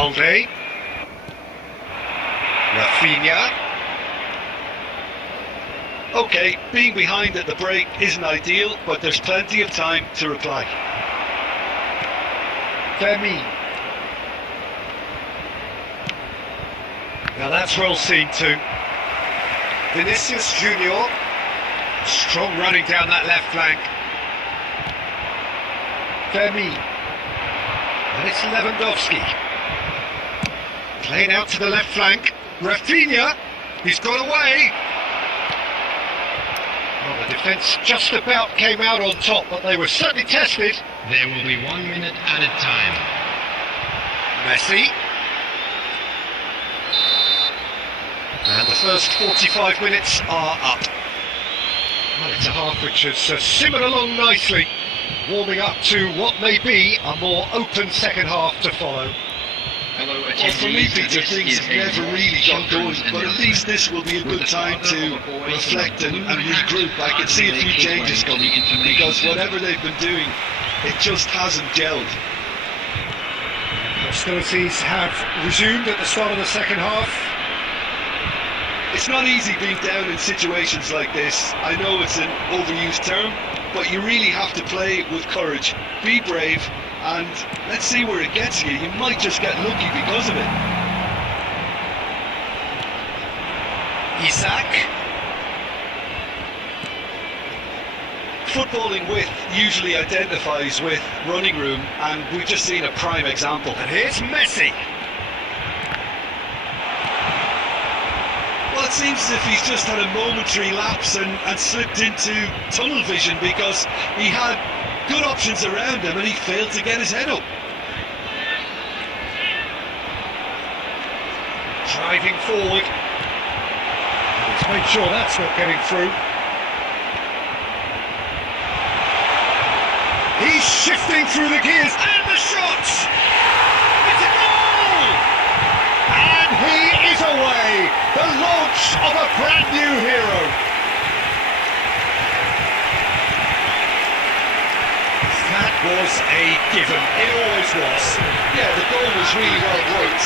Balde. Rafinha. Okay, being behind at the break isn't ideal, but there's plenty of time to reply. Femi. Now that's well seen too. Vinicius Junior. Strong running down that left flank. Femi. And it's Lewandowski. Played out to the left flank. Rafinha. He's got away. Well, the defence just about came out on top, but they were certainly tested. There will be 1 minute added time. Messi. And the first 45 minutes are up. Well, it's a half which has simmered along nicely, warming up to what may be a more open second half to follow. Hello, Well, for me, Peter, things have never really got going, but at least this will be a good time to reflect and regroup. I can see a few changes coming, because whatever they've been doing, it just hasn't gelled. Hostilities have resumed at the start of the second half. It's not easy being down in situations like this. I know it's an overused term, but you really have to play with courage. Be brave, and let's see where it gets you. You might just get lucky because of it. Isaac. Footballing width usually identifies with running room, and we've just seen a prime example. And here's Messi. Well, it seems as if he's just had a momentary lapse and slipped into tunnel vision, because he had good options around him and he failed to get his head up. Driving forward. He's made sure that's not getting through. He's shifting through the gears, and the shot! It's a goal! And he is away! The launch of a brand new hero! That was a given. It always was. Yeah, the goal was really well worked.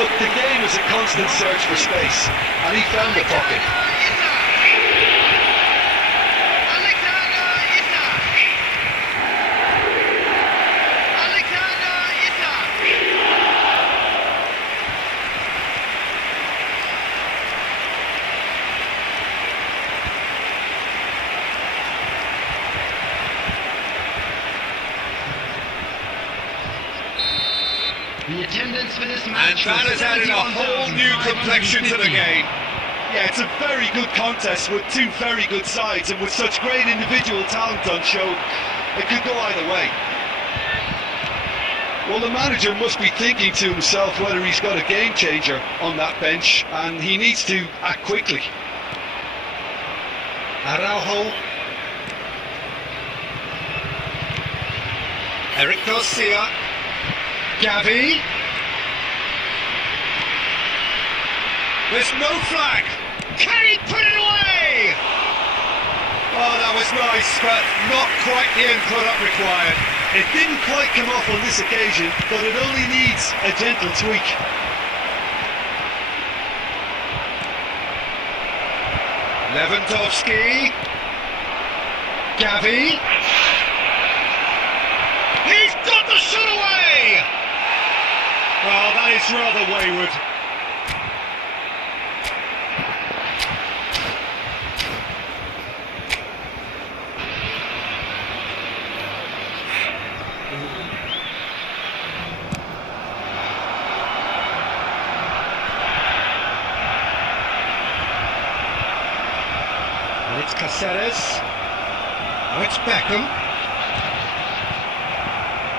Look, the game is a constant search for space, and he found the pocket. The attendance for this match. And that has added a whole new complexion to the game. Yeah, it's a very good contest with two very good sides, and with such great individual talent on show, it could go either way. Well, the manager must be thinking to himself whether he's got a game changer on that bench, and he needs to act quickly. Araujo. Eric Garcia. Gavi. There's no flag. Can he put it away? Oh, that was nice, but not quite the end product required. It didn't quite come off on this occasion, but it only needs a gentle tweak. Lewandowski. Gavi. He's got the shot away! Oh, that is rather wayward. And it's Caceres. Now it's Beckham.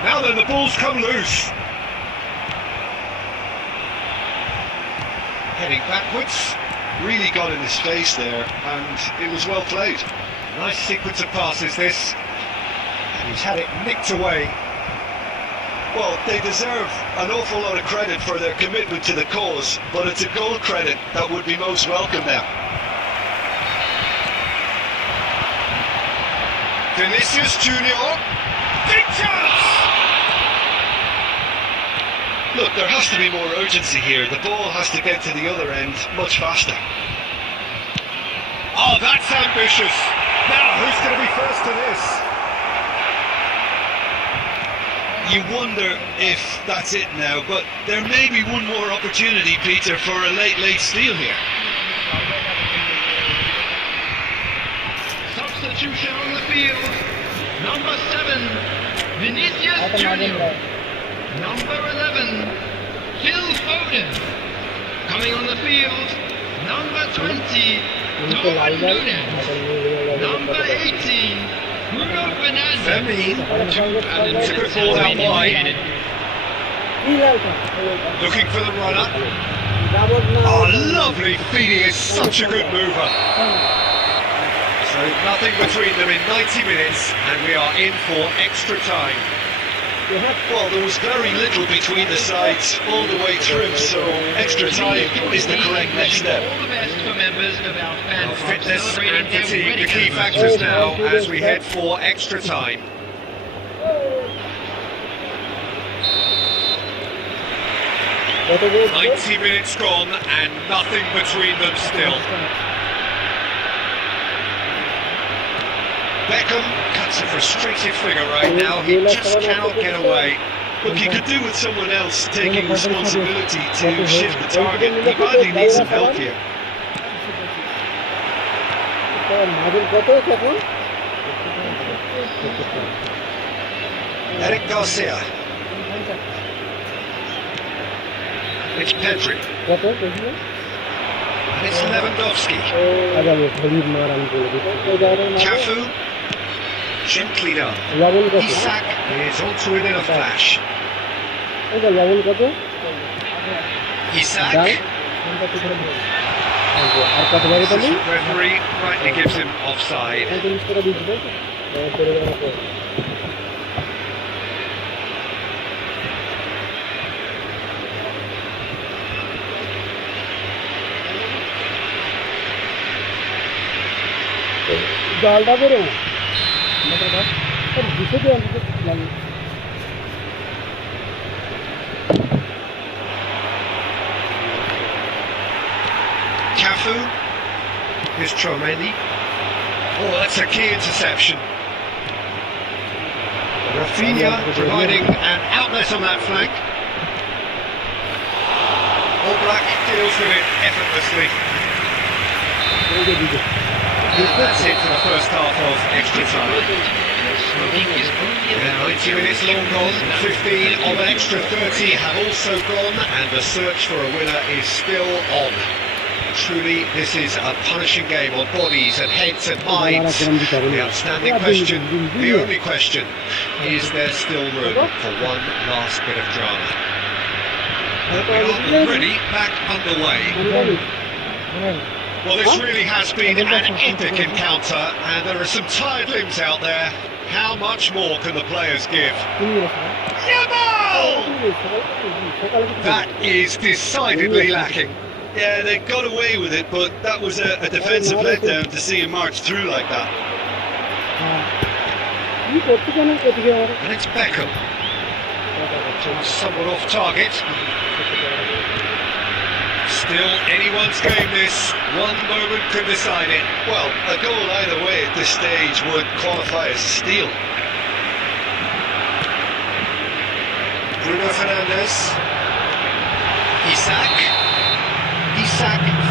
Now then, the ball's come loose. Heading backwards. Really got in his face there, and it was well played. Nice sequence of passes this. And he's had it nicked away. Well, they deserve an awful lot of credit for their commitment to the cause, but it's a goal credit that would be most welcome now. Vinicius Junior. Big chance! Look, there has to be more urgency here. The ball has to get to the other end much faster. Oh, that's ambitious. Now, who's going to be first to this? You wonder if that's it now, but there may be one more opportunity, Peter, for a late steal here. Substitution on the field. Number 7, Vinicius Junior. Number 11, Phil Foden. Coming on the field, number 20, Darwin Núñez. Number 18, Bruno Fernandes. It's a good ball out wide. Looking for the runner. Oh, lovely feeding, is such a good mover. So nothing between them in 90 minutes, and we are in for extra time. Well, there was very little between the sides all the way through, so extra time is the correct next step. All the best for members of our fan club Fitness celebrating and their fatigue, the wedding key anniversary. factors now as we head for extra time. What 90 minutes gone and nothing between them still. Beckham cuts a frustrated figure right now, he just cannot get away. Look, he could do with someone else taking responsibility to shift the target. He badly needs some help here. Eric Garcia. It's Pedri. And it's Lewandowski. Cafu. Gently done. Isak is onto it in a flash. Isak. The referee rightly gives him offside. Dalda पे रहे मतलब पर जिसे भी हम लगे Cafu is Tromendi. Oh, that's a key interception. Rafinha providing an outlet on that flank. All Black deals with it effortlessly. That's it for the first half of extra time. 90 minutes long gone, 15 of an extra 30 have also gone, and the search for a winner is still on. Truly, this is a punishing game on bodies and heads and minds. The outstanding question, the only question, is there still room for one last bit of drama? And we are already back underway. Well, this really has been an epic encounter, and there are some tired limbs out there. How much more can the players give? Yamal! That is decidedly lacking. Yeah, they got away with it, but that was a defensive letdown to see him march through like that. And it's Beckham. Somewhat off target. Still anyone's game this. One moment could decide it. Well, a goal either way at this stage would qualify as a steal. Bruno Fernandes. Isak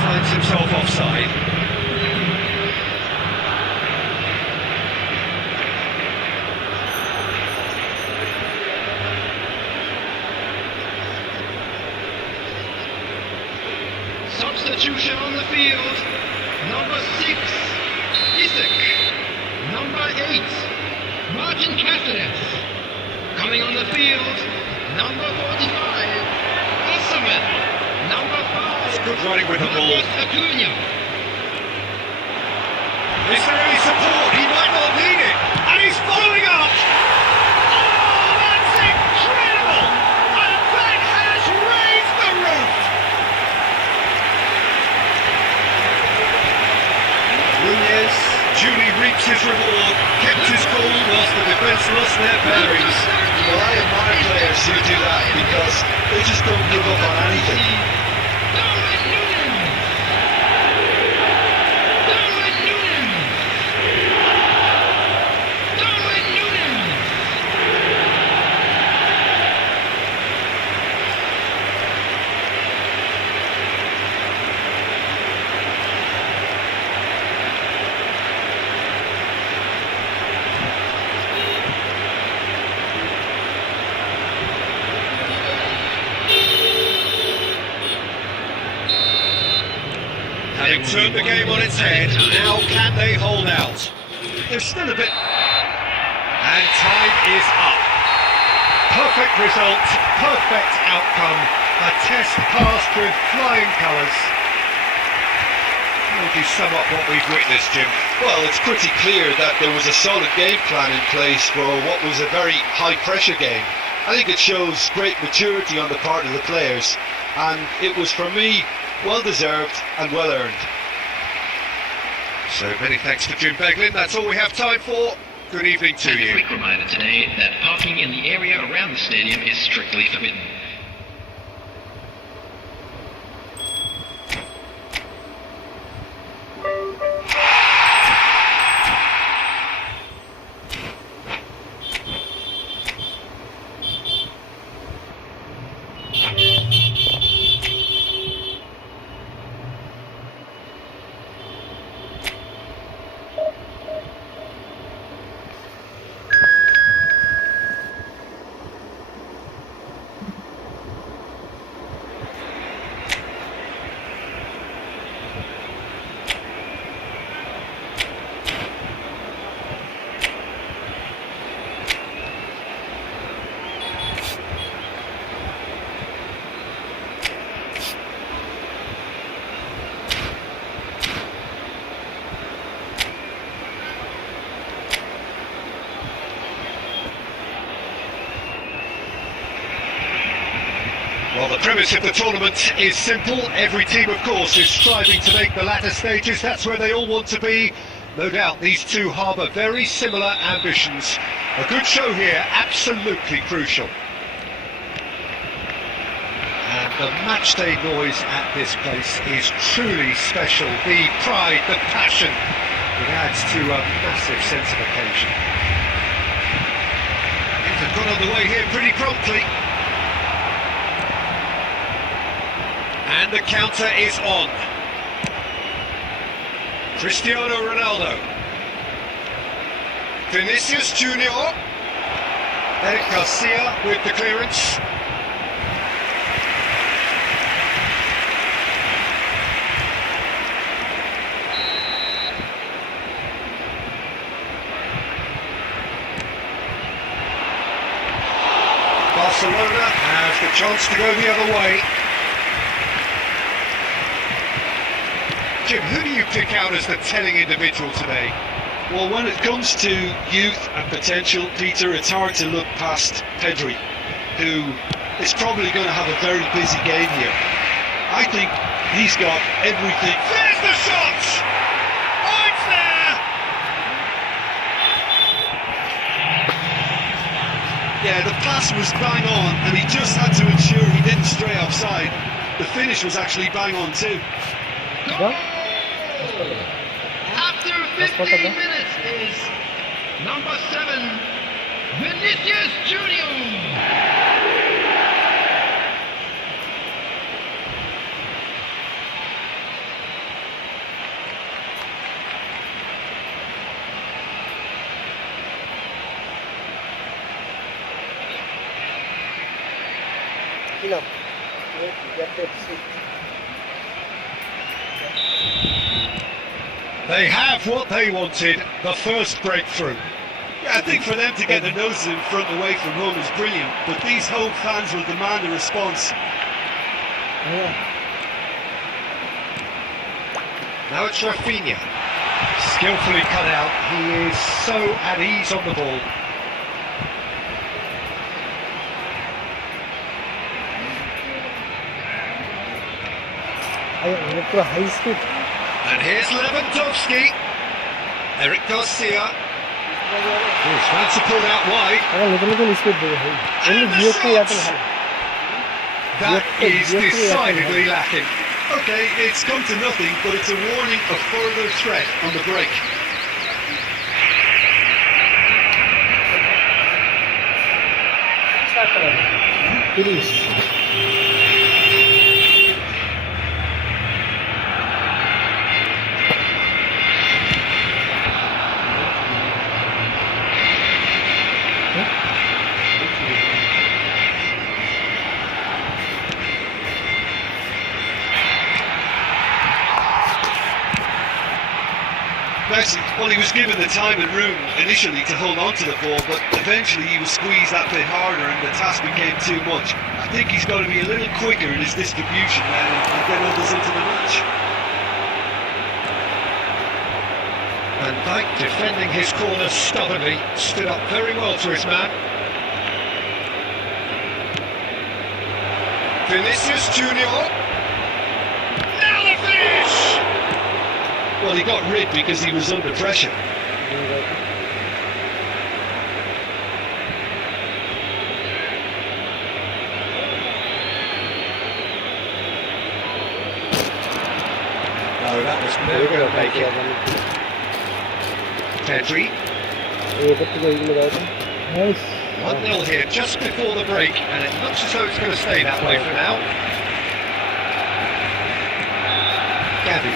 finds himself offside. Substitution on the field. Number 6, Isak. Number 8, Martin Cáceres. Coming on the field, number 45, Osman. Number 5, Good running with the ball. Marcos Acuna. Is there any support? He might not need it. And he's following up. Oh, that's incredible! And that has raised the roof. Núñez duly reaps his reward, kept his cool while the defence lost their bearings. Well, I admire players who do that because they just don't give up on anything. They've turned the game on its head. Now can they hold out? There's still a bit. And time is up. Perfect result, perfect outcome. A test passed with flying colours. How would you sum up what we've witnessed, Jim? Well, it's pretty clear that there was a solid game plan in place for what was a very high-pressure game. I think it shows great maturity on the part of the players, and it was, for me, well-deserved and well-earned. So many thanks to Jim Beglin. That's all we have time for. Good evening to And you. a quick reminder today that parking in the area around the stadium is strictly forbidden. Well, the premise of the tournament is simple. Every team, of course, is striving to make the latter stages. That's where they all want to be. No doubt these two harbour very similar ambitions. A good show here, absolutely crucial. And the matchday noise at this place is truly special. The pride, the passion, it adds to a massive sense of occasion. Things have got underway here pretty promptly. And the counter is on. Cristiano Ronaldo. Vinicius Junior. Eric Garcia with the clearance. Barcelona has the chance to go the other way. Jim, who do you pick out as the telling individual today? Well, when it comes to youth and potential, Peter, it's hard to look past Pedri, who is probably going to have a very busy game here. I think he's got everything. There's the shot! Oh, it's there! Yeah, the pass was bang on, and he just had to ensure he didn't stray offside. The finish was actually bang on too. Goal! After 15 minutes is number 7, Vinicius Junior. They have what they wanted, the first breakthrough. Yeah, I think for them to get their noses in front away from home is brilliant, but these home fans will demand a response. Now it's Rafinha. Skillfully cut out, he is so at ease on the ball. high speed. And here's Lewandowski. Eric Garcia. That's pulled out wide. That is decidedly lacking. Okay, it's come to nothing, but it's a warning of further threat on the break. Messi, well, he was given the time and room initially to hold on to the ball, but eventually he was squeezed that bit harder and the task became too much. I think he's got to be a little quicker in his distribution now and get others into the match. Van Dijk defending his corner stubbornly, stood up very well to his man. Vinicius Junior. Now the finish! Well, he got rid because he was under pressure. No, that was never going to make it. Pedri. 1-0 here just before the break, and it looks as though it's going to stay that way for now. Gavi.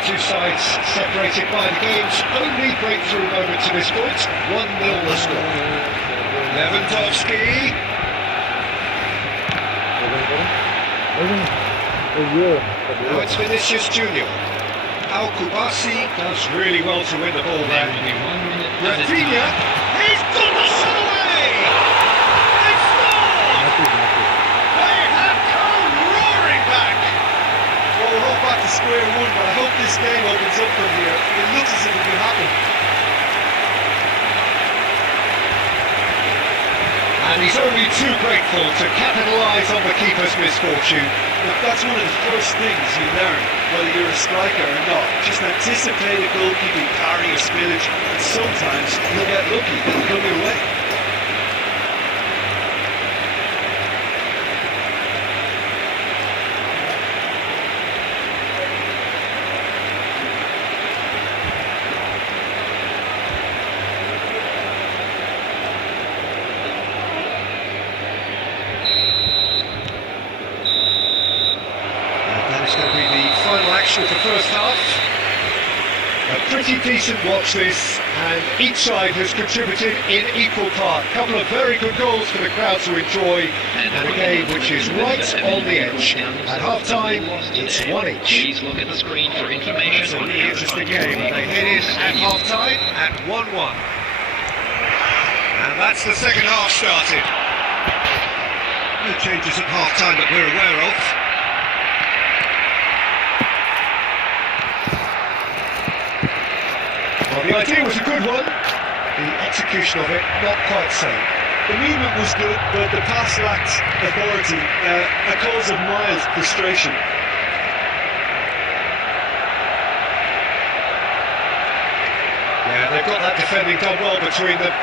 Two sides separated by the game's only breakthrough moment to this point. 1-0 the score. Lewandowski. Now it's Vinicius Junior. Al-Kubasi does really well to win the ball there. Rafinha, he's got the shot away! They scored! They have come roaring back! Well, we're all back to square one, but I hope this game opens up from here. It looks as if it could happen. And he's only too grateful to capitalise on the keeper's misfortune. Look, that's one of the first things you learn, whether you're a striker or not. Just anticipate a goalkeeping parry or spillage, and sometimes you'll get lucky and it'll come your way. For the first half. A pretty decent watch this, and each side has contributed in equal part. A couple of very good goals for the crowd to enjoy, and a game which is right on the edge. At half time, it's 1 each. Please look at the screen for information. It's a really interesting game. They hit it at half time at 1-1. And that's the second half started. No changes at half time that we're aware of. Well, the idea was a good one, the execution of it not quite so. The movement was good, but the pass lacked authority, a cause of mild frustration. Yeah, they've got that defending done well between them.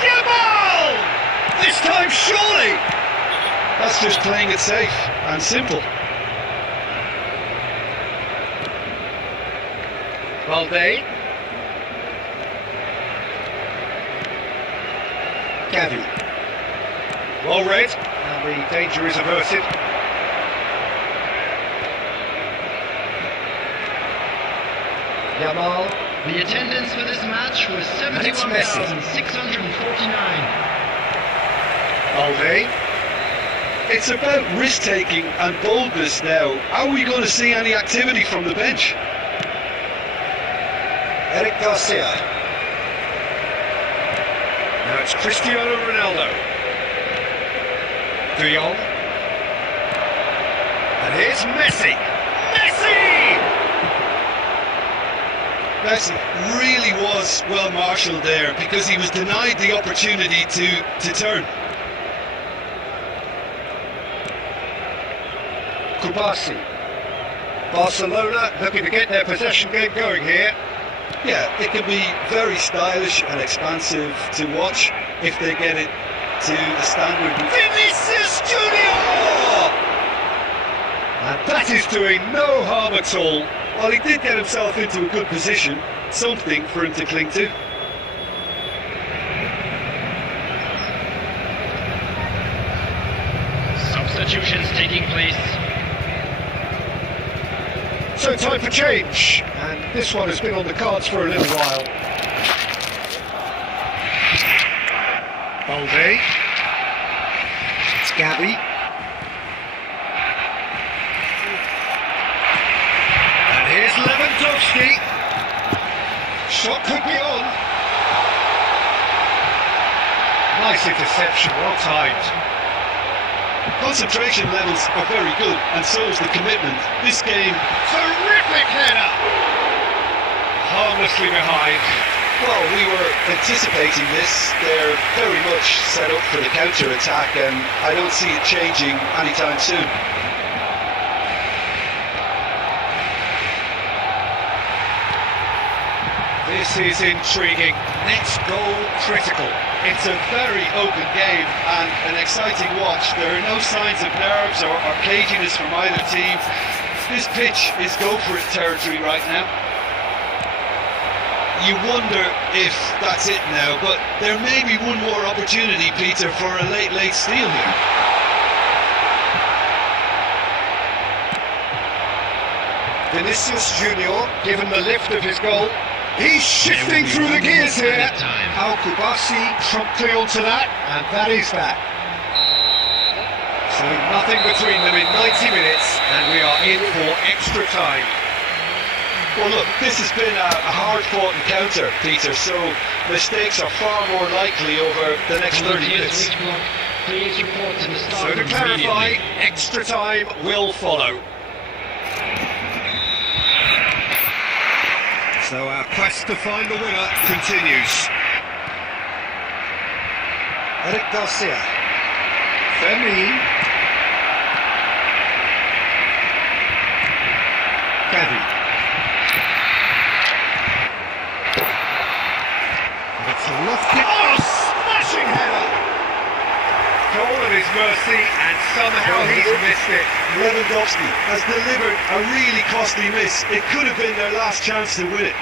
Yamal! This time surely! That's just playing it safe and simple. Valde. Gavi. Well read, and the danger is averted. Yamal. The attendance for this match was 71,649. Valde. It's about risk-taking and boldness now. Are we going to see any activity from the bench? Eric Garcia. Now it's Cristiano Ronaldo. De Jong. And here's Messi. Messi really was well marshalled there because he was denied the opportunity to turn. Kubasi. Barcelona looking to get their possession game going here. Yeah, it can be very stylish and expansive to watch if they get it to the standard. Vinicius Junior! And that is doing no harm at all. Well, he did get himself into a good position, something for him to cling to. Substitutions taking place. So time for change, and this one has been on the cards for a little while. Balde. It's Gabby. And here's Lewandowski. Shot could be on. Nice interception, well timed. Concentration levels are very good, and so is the commitment. This game... Terrific header! Harmlessly behind. Well, we were anticipating this. They're very much set up for the counter-attack, and I don't see it changing anytime soon. This is intriguing. Next goal critical. It's a very open game and an exciting watch. There are no signs of nerves or caginess from either team. This pitch is go-for-it territory right now. You wonder if that's it now, but there may be one more opportunity, Peter, for a late steal here. Vinicius Junior, given the lift of his goal. He's shifting through the gears here. Al Kubasi promptly onto that, and that is that. So nothing between them in 90 minutes, and we are in for extra time. Well, look, this has been a hard-fought encounter, Peter, so mistakes are far more likely over the next 30 minutes. Please report to the So start to clarify, extra time will follow. So our quest to find the winner continues. Eric Garcia. Femi. Gavi. It's a lofty... Oh, smashing header! Goal at his mercy, and somehow he's missed it. Lewandowski has delivered a really costly miss. It could have been their last chance to win it.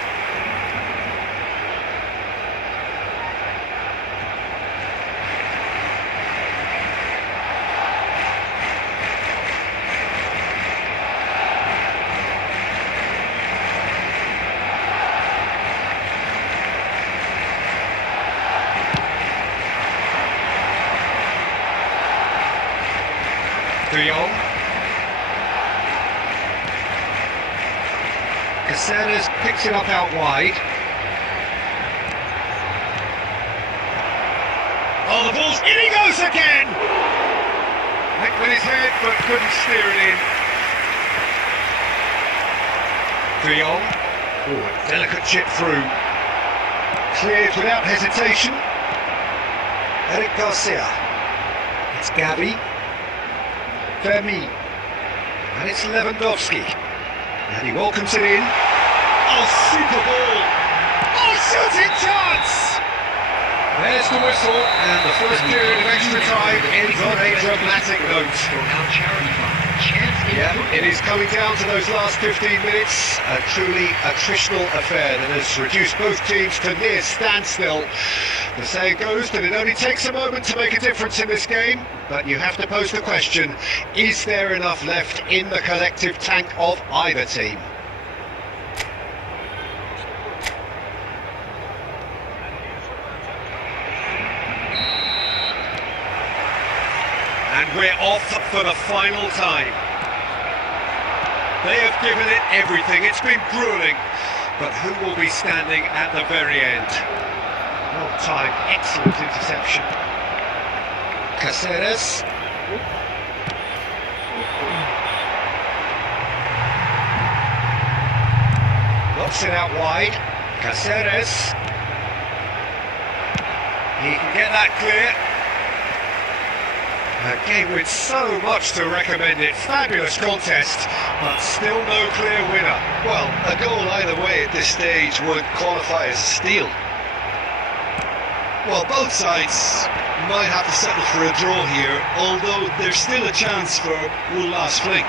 De Jong. Caceres picks it up out wide. Oh, the ball's in, he goes again! Went with his head, but couldn't steer it in. De Jong. Oh, a delicate chip through. Cleared without hesitation. Eric Garcia. It's Gavi. Femi, and it's Lewandowski, and he welcomes it in. Oh, super ball! Oh, shooting chance! There's the whistle, and the first period of extra time ends on a dramatic note. Yeah, it is coming down to those last 15 minutes, a truly attritional affair that has reduced both teams to near standstill. The saying goes that it only takes a moment to make a difference in this game, but you have to pose the question, is there enough left in the collective tank of either team? And we're off for the final time. They have given it everything, it's been gruelling, but who will be standing at the very end? Well timed, excellent interception. Caceres. Knocks it out wide. Caceres. He can get that clear. A game with so much to recommend it. Fabulous contest, but still no clear winner. Well, a goal either way at this stage would qualify as a steal. Well, both sides might have to settle for a draw here, although there's still a chance for one last fling.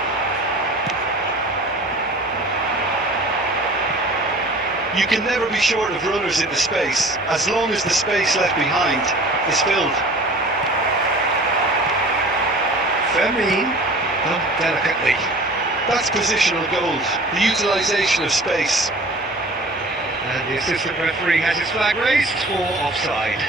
You can never be short of runners into space, as long as the space left behind is filled. Firmine, done delicately. That's positional gold, the utilisation of space. And the assistant referee has his flag raised for offside.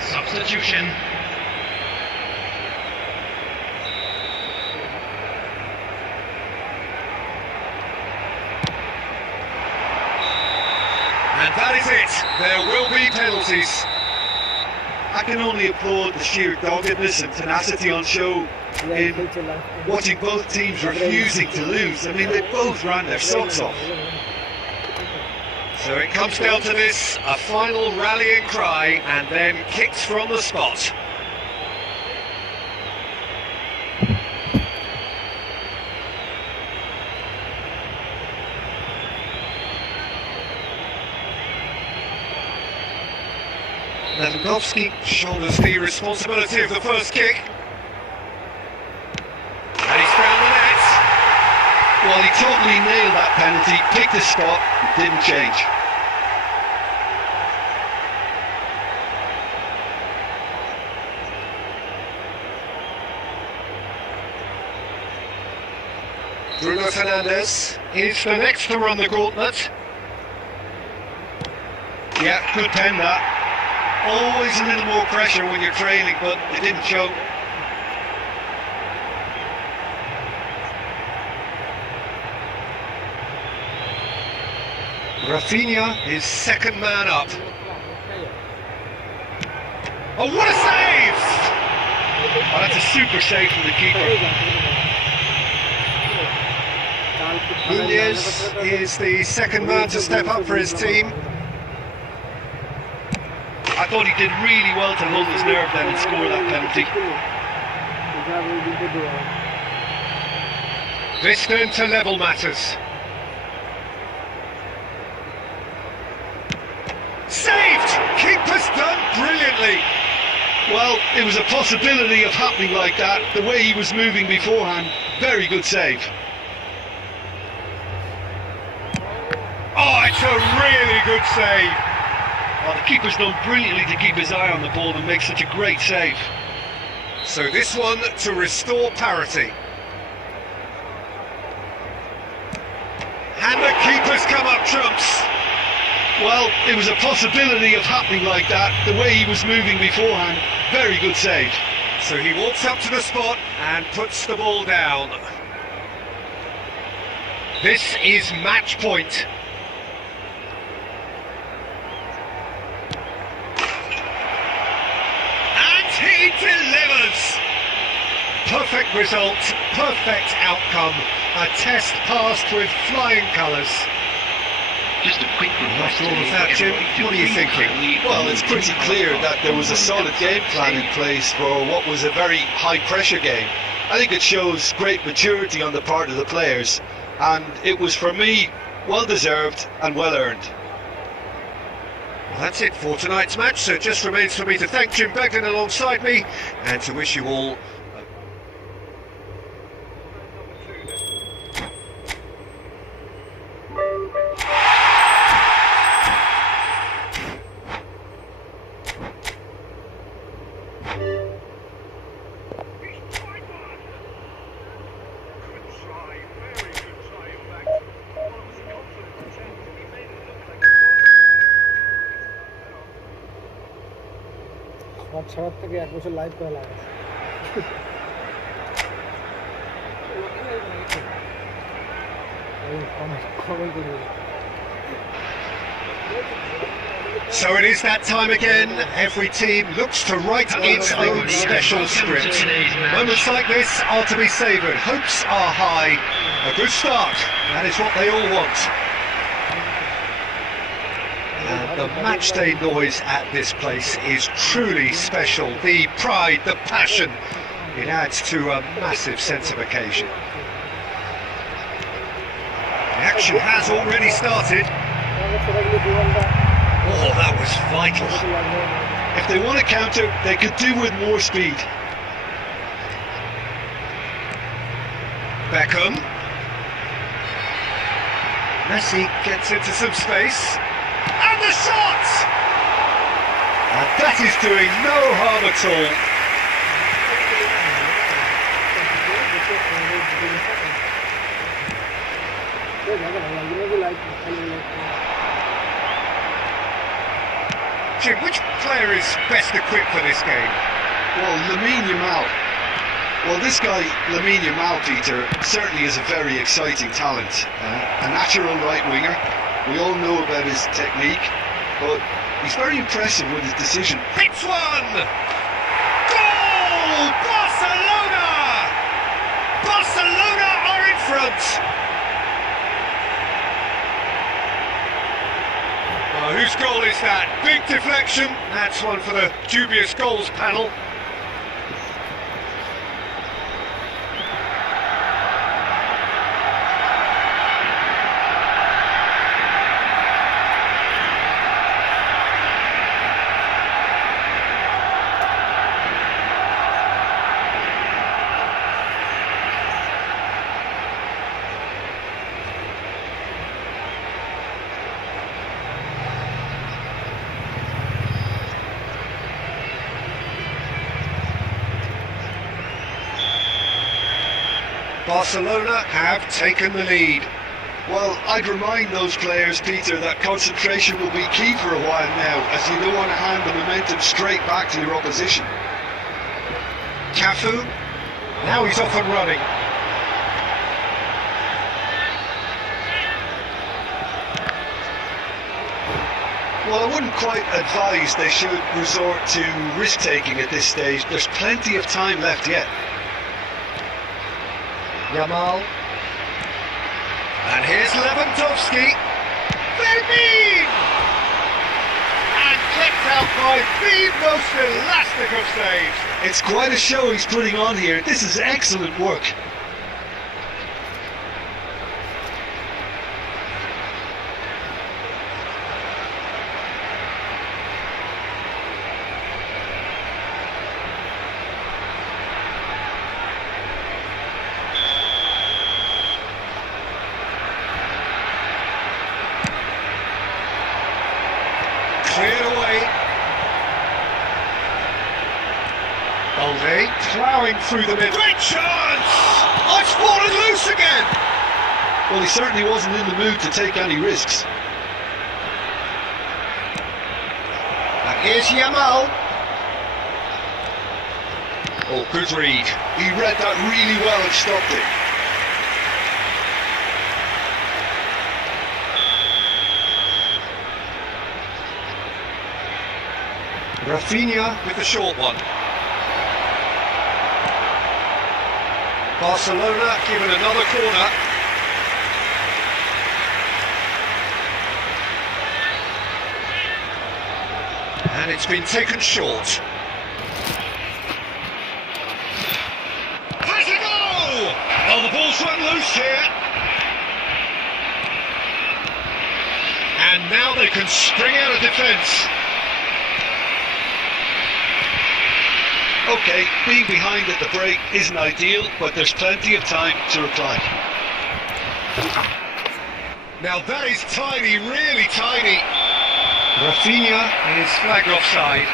Substitution. And that is it. There will be penalties. I can only applaud the sheer doggedness and tenacity on show in watching both teams refusing to lose. I mean, they both ran their socks off. So it comes down to this, a final rallying cry and then kicks from the spot. Lewandowski shoulders the responsibility of the first kick. And he's found the net. Well, he totally nailed that penalty, picked his spot, didn't change. Bruno Fernandes is the next to run the gauntlet. Yeah, good pen that. Always a little more pressure when you're trailing, but it didn't show. Rafinha is second man up. Oh, what a save! Oh, that's a super save from the keeper. Nunez is the second man to step up for his team. I thought he did really well to hold his nerve then and score that penalty. This then to level matters. Saved! Keeper's done brilliantly. Well, it was a possibility of happening like that. The way he was moving beforehand, very good save. Oh, it's a really good save. Well, the keeper's done brilliantly to keep his eye on the ball and make such a great save. So this one to restore parity. And the keeper's come up trumps. Well, it was a possibility of happening like that. The way he was moving beforehand, very good save. So he walks up to the spot and puts the ball down. This is match point. He delivers! Perfect result, perfect outcome, a test passed with flying colours. Just a quick request. After all of that, Jim, what are you thinking? Well, it's pretty clear that there was a solid game plan in place for what was a very high-pressure game. I think it shows great maturity on the part of the players, and it was, for me, well-deserved and well-earned. Well, that's it for tonight's match, so it just remains for me to thank Jim Begden alongside me and to wish you all सड़क तक यार कुछ live call आ रहा है So it is that time again. Every team looks to write its own special script. Moments like this are to be savoured. Hopes are high. A good start. That is what they all want. And the matchday noise at this place is truly special. The pride, the passion, it adds to a massive sense of occasion. The action has already started. Oh, that was vital. If they want to counter, they could do with more speed. Beckham. Messi gets into some space. And the shot! And that is doing no harm at all. Jim, which player is best equipped for this game? Well, Lamine Yamal. Well, this guy, Lamine Yamal, Peter, certainly is a very exciting talent. A natural right winger. We all know about his technique, but he's very impressive with his decision. Hits one! Goal! Barcelona! Barcelona are in front! Whose goal is that? Big deflection. That's one for the dubious goals panel. Barcelona have taken the lead. Well, I'd remind those players, Peter, that concentration will be key for a while now, as you don't want to hand the momentum straight back to your opposition. Cafu, now he's off and running. Well, I wouldn't quite advise they should resort to risk-taking at this stage. There's plenty of time left yet. Yamal. And here's Lewandowski. Baby! And kept out by the most elastic of saves. It's quite a show he's putting on here. This is excellent work. Cleared away. Balde ploughing through the middle. Great chance! I've fallen loose again! Well, he certainly wasn't in the mood to take any risks. And here's Yamal. Oh, good read. He read that really well and stopped it. Rafinha with the short one. Barcelona given another corner. And it's been taken short. Has a goal! Oh, the ball's run loose here. And now they can spring out of defence. Okay, being behind at the break isn't ideal, but there's plenty of time to reply. Now that is tiny, really tiny. Rafinha is flagged offside.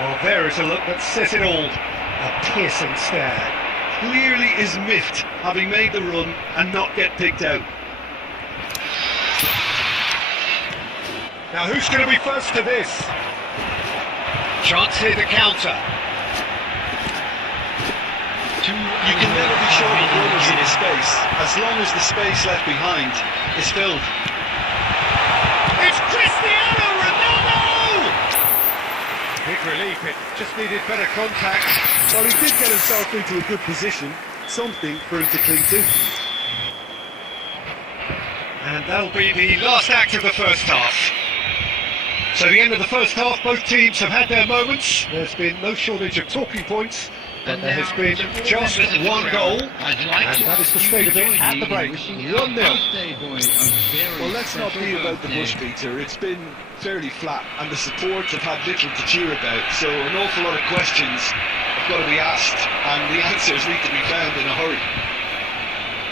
Well, there there is a look that says it all. A piercing stare. Clearly is miffed, having made the run and not get picked out. Now who's going to be first to this? Chance here to counter. You can never be sure of runners in his space, as long as the space left behind is filled. It's Cristiano Ronaldo! Big relief, it just needed better contact. Well, he did get himself into a good position, something for him to cling to. And that'll be the last act of the first half. So the end of the first half, both teams have had their moments. There's been no shortage of talking points, but there has been just one goal, and that is the state of it at the break. 1-0. Well, let's not beat about the bush, Peter. It's been fairly flat, and the supports have had little to cheer about, so an awful lot of questions have got to be asked, and the answers need to be found in a hurry.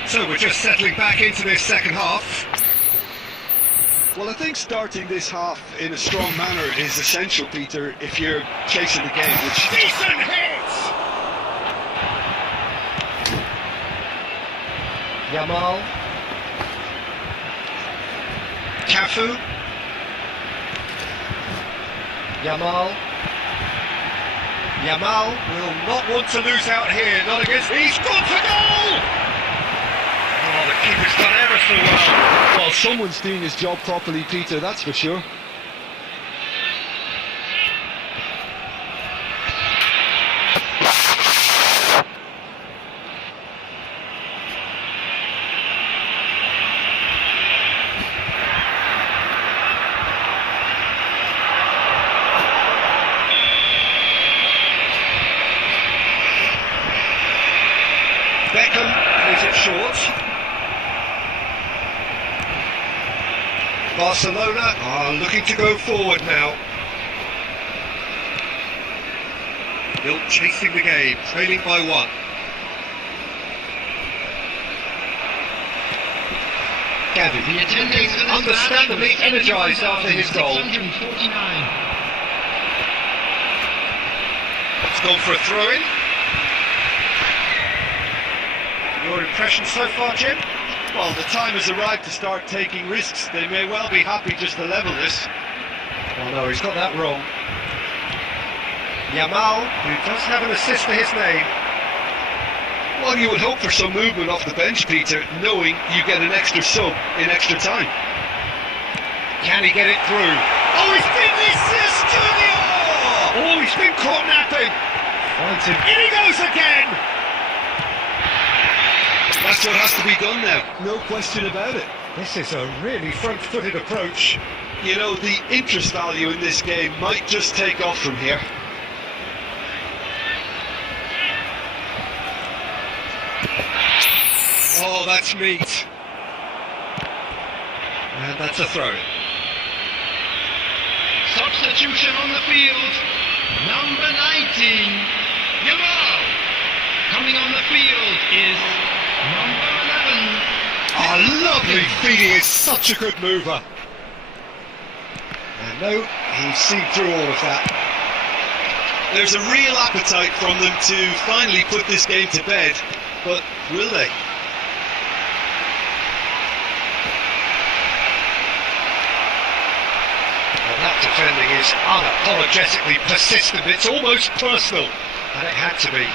So we're just settling back into this second half. Well, I think starting this half in a strong manner is essential, Peter, if you're chasing the game, which... Decent hit! Yamal. Cafu. Yamal. Yamal will not want to lose out here, not against... He's gone for goal! Oh, the keeper's done ever so well. Well, someone's doing his job properly, Peter, that's for sure. Beckham plays it short. Barcelona are looking to go forward now. Still chasing the game, trailing by 1. Gavi, The attendance for this understandably match was energised after his goal. 649. It's gone for a throw-in. Your impression so far, Jim? Well, the time has arrived to start taking risks. They may well be happy just to level this. Oh no, he's got that wrong. Yamal, who does have an assist to his name. Well, you would hope for some movement off the bench, Peter, knowing you get an extra sub in extra time. Can he get it through? Oh, he's been the assist, Junior! Oh, he's been caught napping. Finds him. In he goes again! That's what has to be done now, no question about it. This is a really front-footed approach. You know, the interest value in this game might just take off from here. Oh, that's neat. And that's a throw. Substitution on the field. Number 19, Yamal. Coming on the field is number 11. Oh, lovely feed. He is such a good mover. And no, he's seen through all of that. There's a real appetite from them to finally put this game to bed, but will they? Well, that defending is unapologetically persistent. It's almost personal, and it had to be.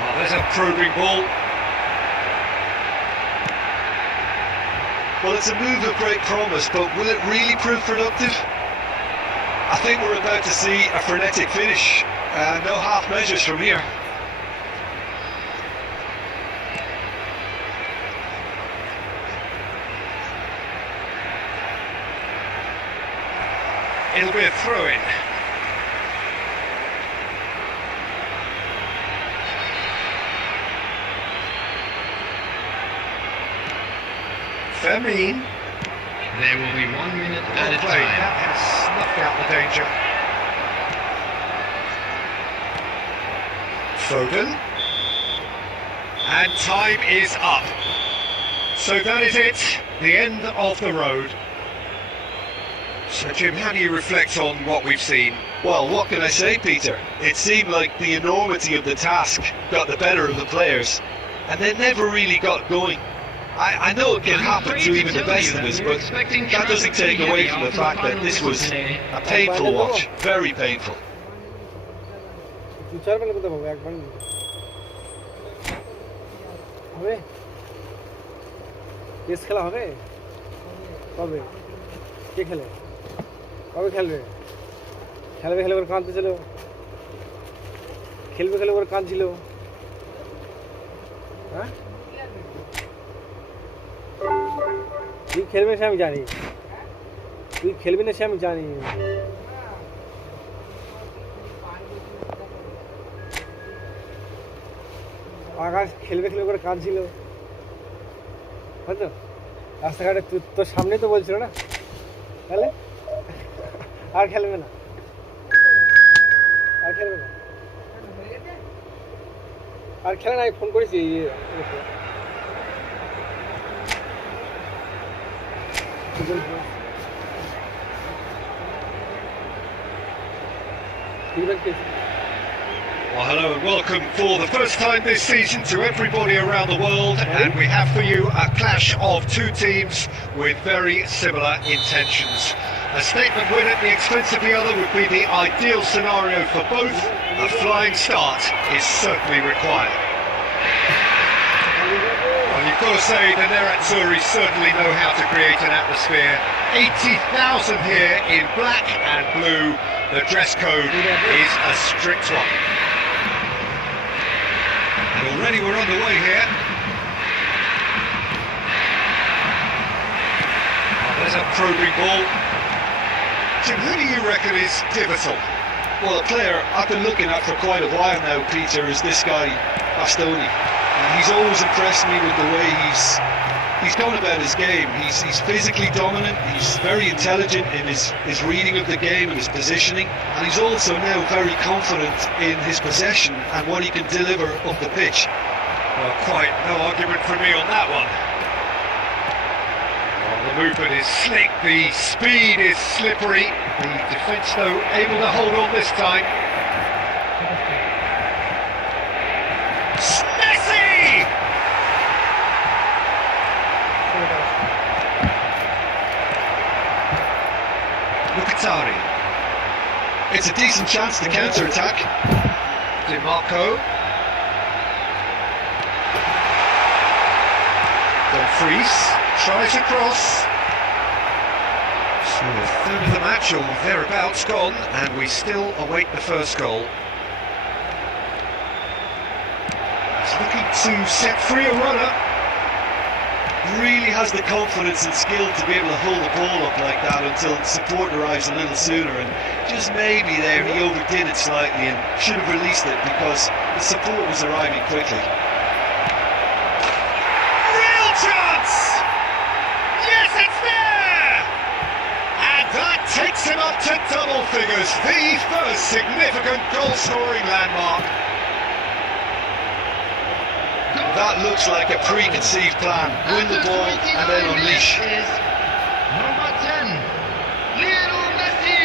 Well, there's a probing ball. Well, it's a move of great promise, but will it really prove productive? I think we're about to see a frenetic finish, no half measures from here. It'll be a throw-in. Fermin. There will be 1 minute at a Well played. time. That has snuffed out the danger. Foden. And time is up. So that is it, the end of the road. So Jim, how do you reflect on what we've seen? Well, what can I say, Peter? It seemed like the enormity of the task got the better of the players, and they never really got going. I know it can happen to even the best of us, but that doesn't take away from the fact that this was a painful watch, very painful. তুই খেলবি না আমি জানি তুই খেলবি না আমি জানি আকাশ খেলবে খেলবে করে কাঁদছিল হয়তো রাস্তাঘাটে তোর সামনে তো বলছিল না তাহলে আর খেলবে না আর খেলবে না আর খেলে না আমি ফোন করেছি Well, hello and welcome for the first time this season to everybody around the world, and we have for you a clash of two teams with very similar intentions. A statement win at the expense of the other would be the ideal scenario for both. A flying start is certainly required. Well, you've got to say the Nerazzurri certainly know how to create an atmosphere. 80,000 here in black and blue. The dress code is a strict one. And already we're underway here. Oh, there's a probing ball. Jim, who do you reckon is pivotal? Well, a player I've been looking at for quite a while now, Peter, is this guy, Bastoni. He's always impressed me with the way he's gone about his game. He's physically dominant, he's very intelligent in his reading of the game and his positioning, and he's also now very confident in his possession and what he can deliver up the pitch. Well, quite no argument from me on that one. Well, the movement is slick, the speed is slippery, the defence though able to hold on this time. It's a decent chance to counter-attack. DiMarco. Dumfries tries across. So a third of the match or thereabouts gone, and we still await the first goal. He's looking to set free a runner. Really has the confidence and skill to be able to hold the ball up like that until support arrives a little sooner, and just maybe there he overdid it slightly and should have released it because the support was arriving quickly. Real chance! Yes, it's there! And that takes him up to double figures, the first significant goal-scoring landmark. That looks like a preconceived plan. Win the ball and then unleash. Number 10, Lionel Messi!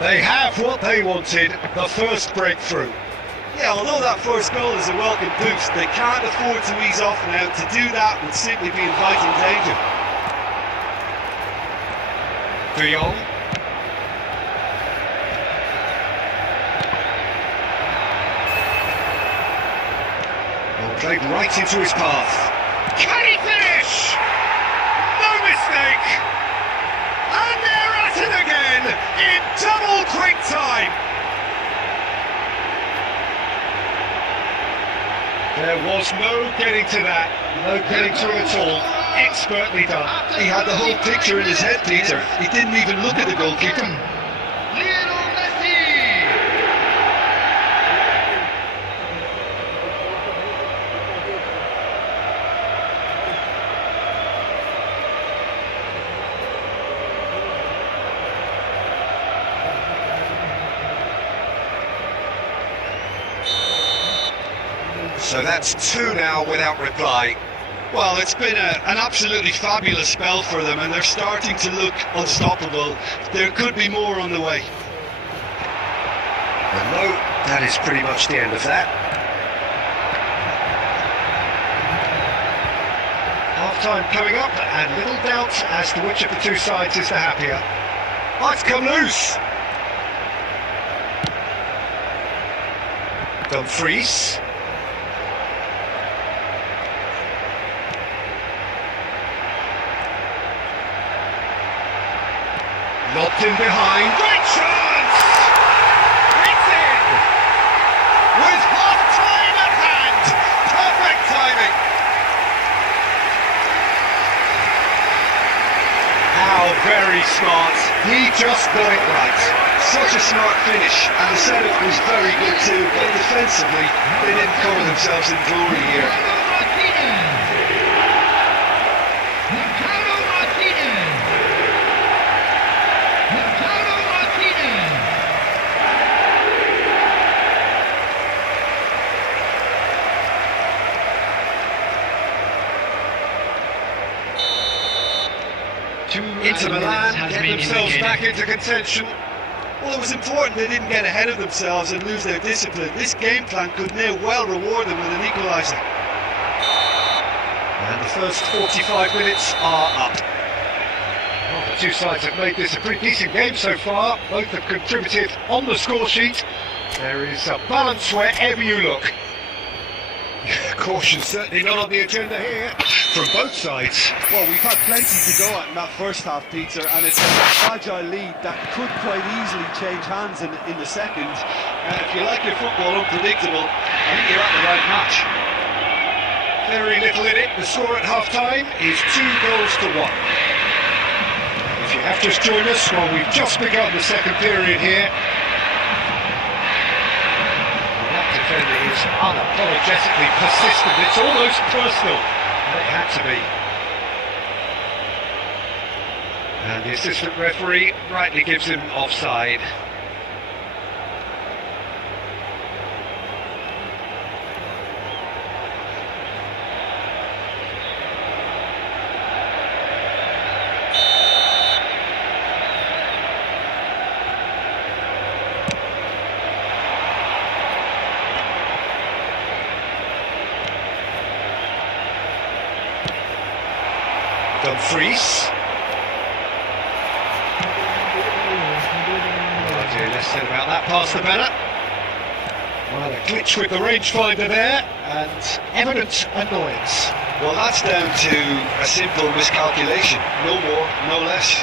They have what they wanted, the first breakthrough. Yeah, although that first goal is a welcome boost, they can't afford to ease off now. To do that would simply be inviting danger. De Jong. Well, played right into his path. Can he finish? No mistake! And they're at it again in double quick time. There was no getting to that, no getting to it at all. Expertly done. He had the whole picture in his head, Peter. He didn't even look at the goalkeeper. Lionel Messi! So that's 2 now without reply. Well, it's been an absolutely fabulous spell for them, and they're starting to look unstoppable. There could be more on the way. And no, that is pretty much the end of that. Half-time coming up, and little doubt as to which of the two sides is the happier. Oh, it's come loose! Dumfries. Lobbed in behind. Great chance! It's in! With half-time at hand! Perfect timing! How very smart. He just got it right. Such a smart finish, and the setup was very good too, but defensively, they didn't cover themselves in glory here. Inter Milan get themselves back into contention. Well, it was important they didn't get ahead of themselves and lose their discipline. This game plan could now well reward them with an equaliser. And the first 45 minutes are up. Well, the two sides have made this a pretty decent game so far. Both have contributed on the score sheet. There is a balance wherever you look. Caution certainly not on the agenda here from both sides. Well, we've had plenty to go at in that first half, Peter, and it's a fragile lead that could quite easily change hands in the second. If you like your football unpredictable, I think you're at the right match. Very little in it. The score at half-time is 2 goals to 1. If you have just joined us, well, we've just begun the second period here. Defending is unapologetically persistent. It's almost personal. And it had to be. And the assistant referee rightly gives him offside. Dumfries. Oh dear, less said about that pass the better. Well, a glitch with the rangefinder there, and evident annoyance. Well, that's down to a simple miscalculation. No more, no less.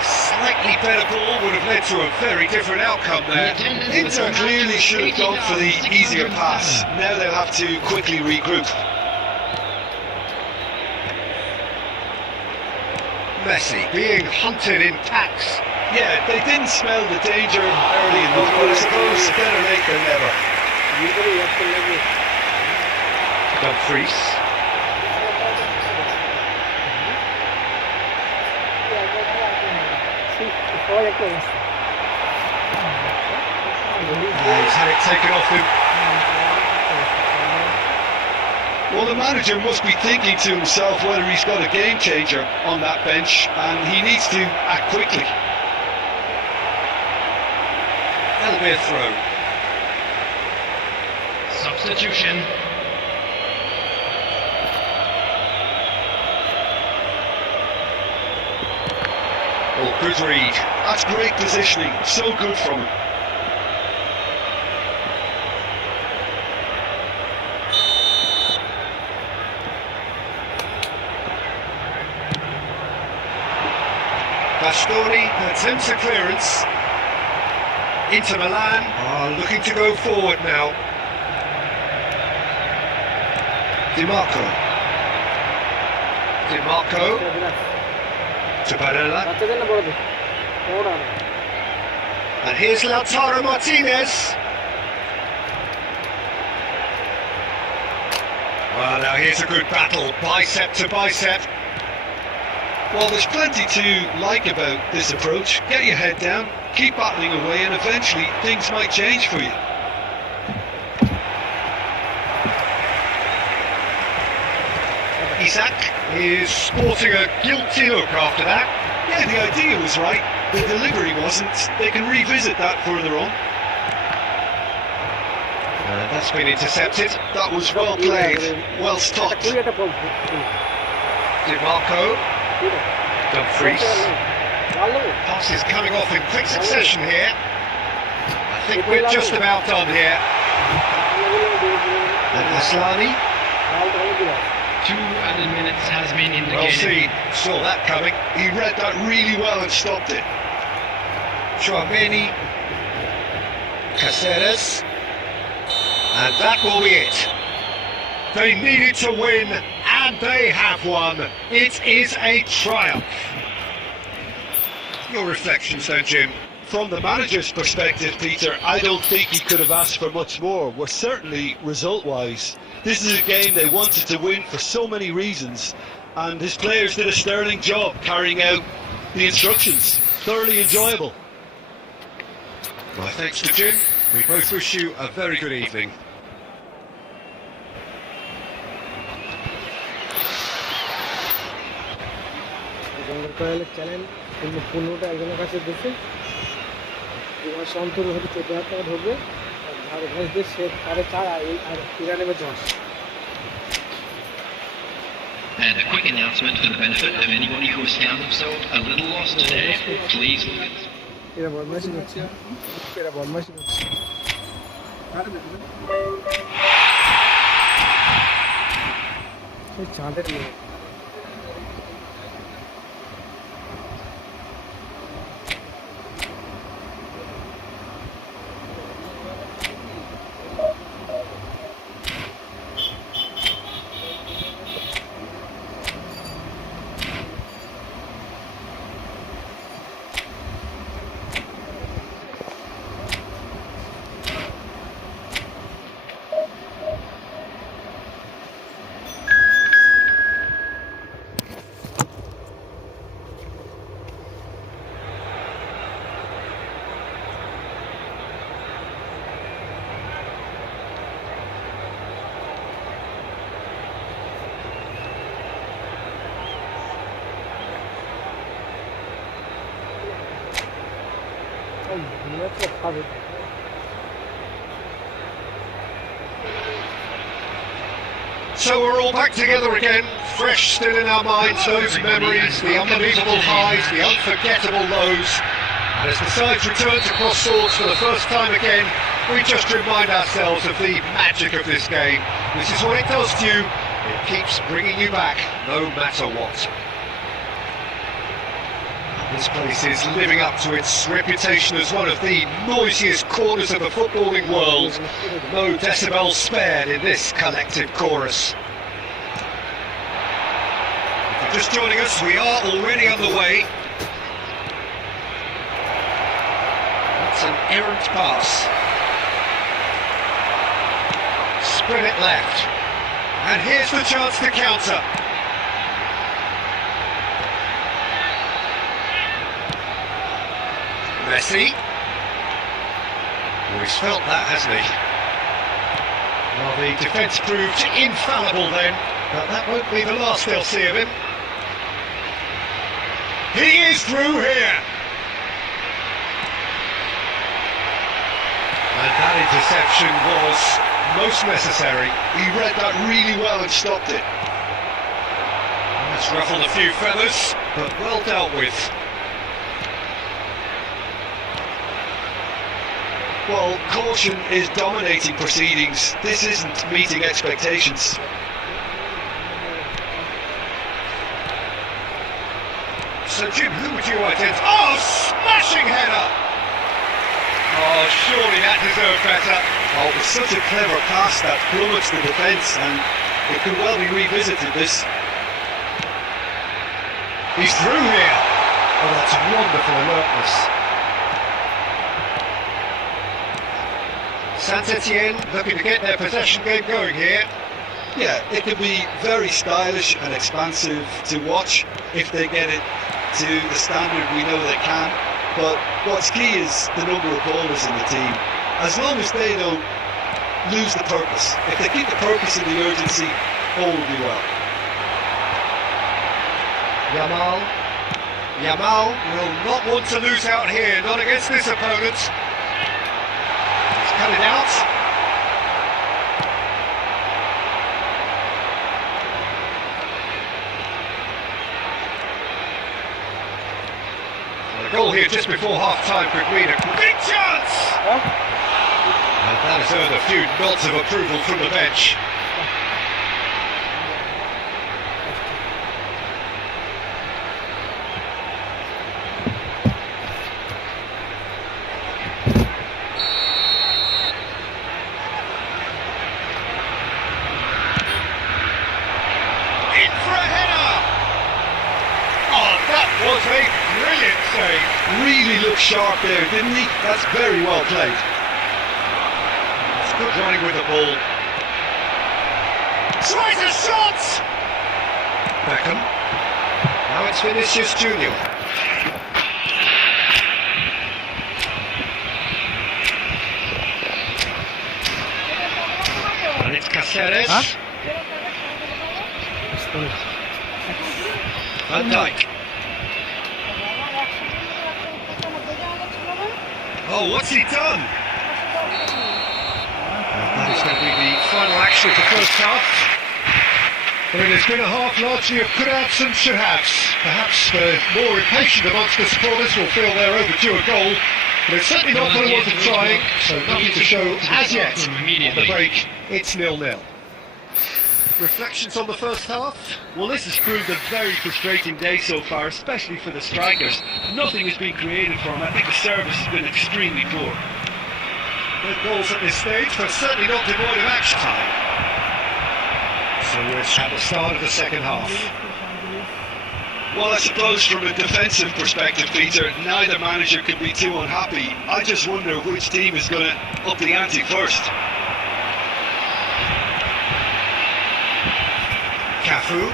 A slightly better ball would have led to a very different outcome there. Inter clearly should have gone for the easier pass. Now they'll have to quickly regroup. Messi being hunted in packs. Yeah, they didn't smell the danger early enough, but I suppose better late than never. Dumfries. He's had it taken off him. Well, the manager must be thinking to himself whether he's got a game changer on that bench, and he needs to act quickly. That'll be a throw. Substitution. Oh, good read. That's great positioning, so good from him. Bastoni attempts a clearance. Inter Milan are looking to go forward now. Di Marco to Barella. And here's Lautaro Martinez. Well, now here's a good battle, bicep to bicep. Well, there's plenty to like about this approach. Get your head down, keep battling away, and eventually things might change for you. Isak is sporting a guilty look after that. Yeah, the idea was right, the delivery wasn't. They can revisit that further on. That's been intercepted. That was well played, well stopped. DeMarco, Dumfries. Pass is coming off in quick succession here. I think we're just about done here. And Aslani. 2 added minutes has been indicated. Well seen, saw that coming. He read that really well and stopped it. Chouameni, Caceres, and that will be it. They needed to win, and they have won. It is a triumph. Your reflections then, Jim? From the manager's perspective, Peter, I don't think he could have asked for much more. Well, certainly result-wise. This is a game they wanted to win for so many reasons, and his players did a sterling job carrying out the instructions. Thoroughly enjoyable. My thanks to Jim. We both wish you a very good evening. Channel কিন্তু 15টা একজনের কাছে দিচ্ছে এবার সন্তর হতে 14,000 টাকা ঢুকবে আর ঘাস দিয়ে সে 4.5 আর 93 মাস And a quick announcement for the benefit of anybody who has found themselves a little lost today. Please look at এরা বদমাশি করছে চাঁদের মেয়ে So we're all back together again, fresh still in our minds, those memories, the unbelievable highs, the unforgettable lows. And as the sides return to cross swords for the first time again, we just remind ourselves of the magic of this game. This is what it does to you. It keeps bringing you back, no matter what. This place is living up to its reputation as one of the noisiest corners of the footballing world. No decibels spared in this collective chorus. If you're just joining us, we are already underway. That's an errant pass. Spread it left. And here's the chance to counter. Messi. Oh, he's felt that, hasn't he? Well, the defence proved infallible then, but that won't be the last they'll see of him. He is through here! And that interception was most necessary. He read that really well and stopped it. That's ruffled a few feathers, but well dealt with. Well, caution is dominating proceedings. This isn't meeting expectations. So, Jim, who would you identify? Oh, smashing header! Oh, surely that deserved better. Oh, it was such a clever pass that plummets the defence, and it could well be revisited, this. He's through here. Oh, that's wonderful alertness. Saint-Etienne looking to get their possession game going here. Yeah, it could be very stylish and expansive to watch if they get it to the standard we know they can. But what's key is the number of ballers in the team. As long as they don't lose the purpose. If they keep the purpose and the urgency, all will be well. Yamal will not want to lose out here, not against this opponent. He's cut it out. The goal here just before half-time for Garena. Big chance! And that has earned a few nods of approval from the bench. Was a brilliant save. Really looked sharp there, didn't he? That's very well played. It's good running with the ball. Tries a shot! Beckham. Now it's Vinicius Junior. And it's Caceres. Huh? Van Dijk. Oh, what's he done? That is going to be the final action of the first half. Well, it has been a half largely of could-haves and should-haves. Perhaps the more impatient amongst the supporters will feel they're overdue a goal, but it's certainly not going to want to trying, so nothing to show as yet. On the break, it's 0-0. Reflections on the first half? Well, this has proved a very frustrating day so far, especially for the strikers. Nothing has been created for them. I think the service has been extremely poor. No goals at this stage, but certainly not devoid of action time. So we're at the start of the second half. Well, I suppose from a defensive perspective, Peter, neither manager can be too unhappy. I just wonder which team is going to up the ante first. Cafu.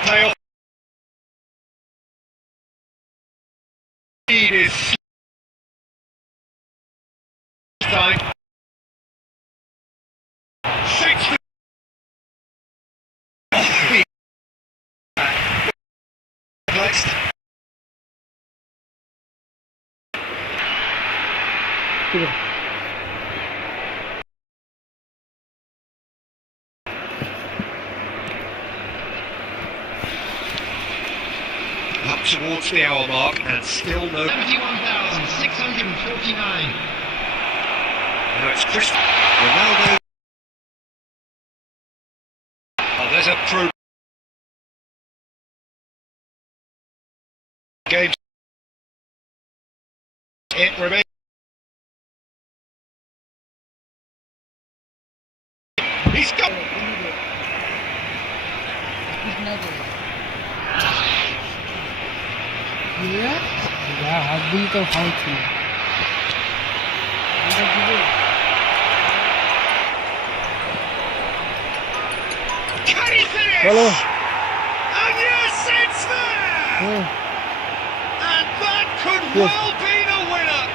Playoff. Lead is time. 60. Next. Up towards the hour mark and still no. 71,649. Now it's Ronaldo. Oh, there's a pro. Game. It remains. He's got. Yeah, I've been to fighting. Can he finish? Hello. And yes, it's there! And that could well be the winner!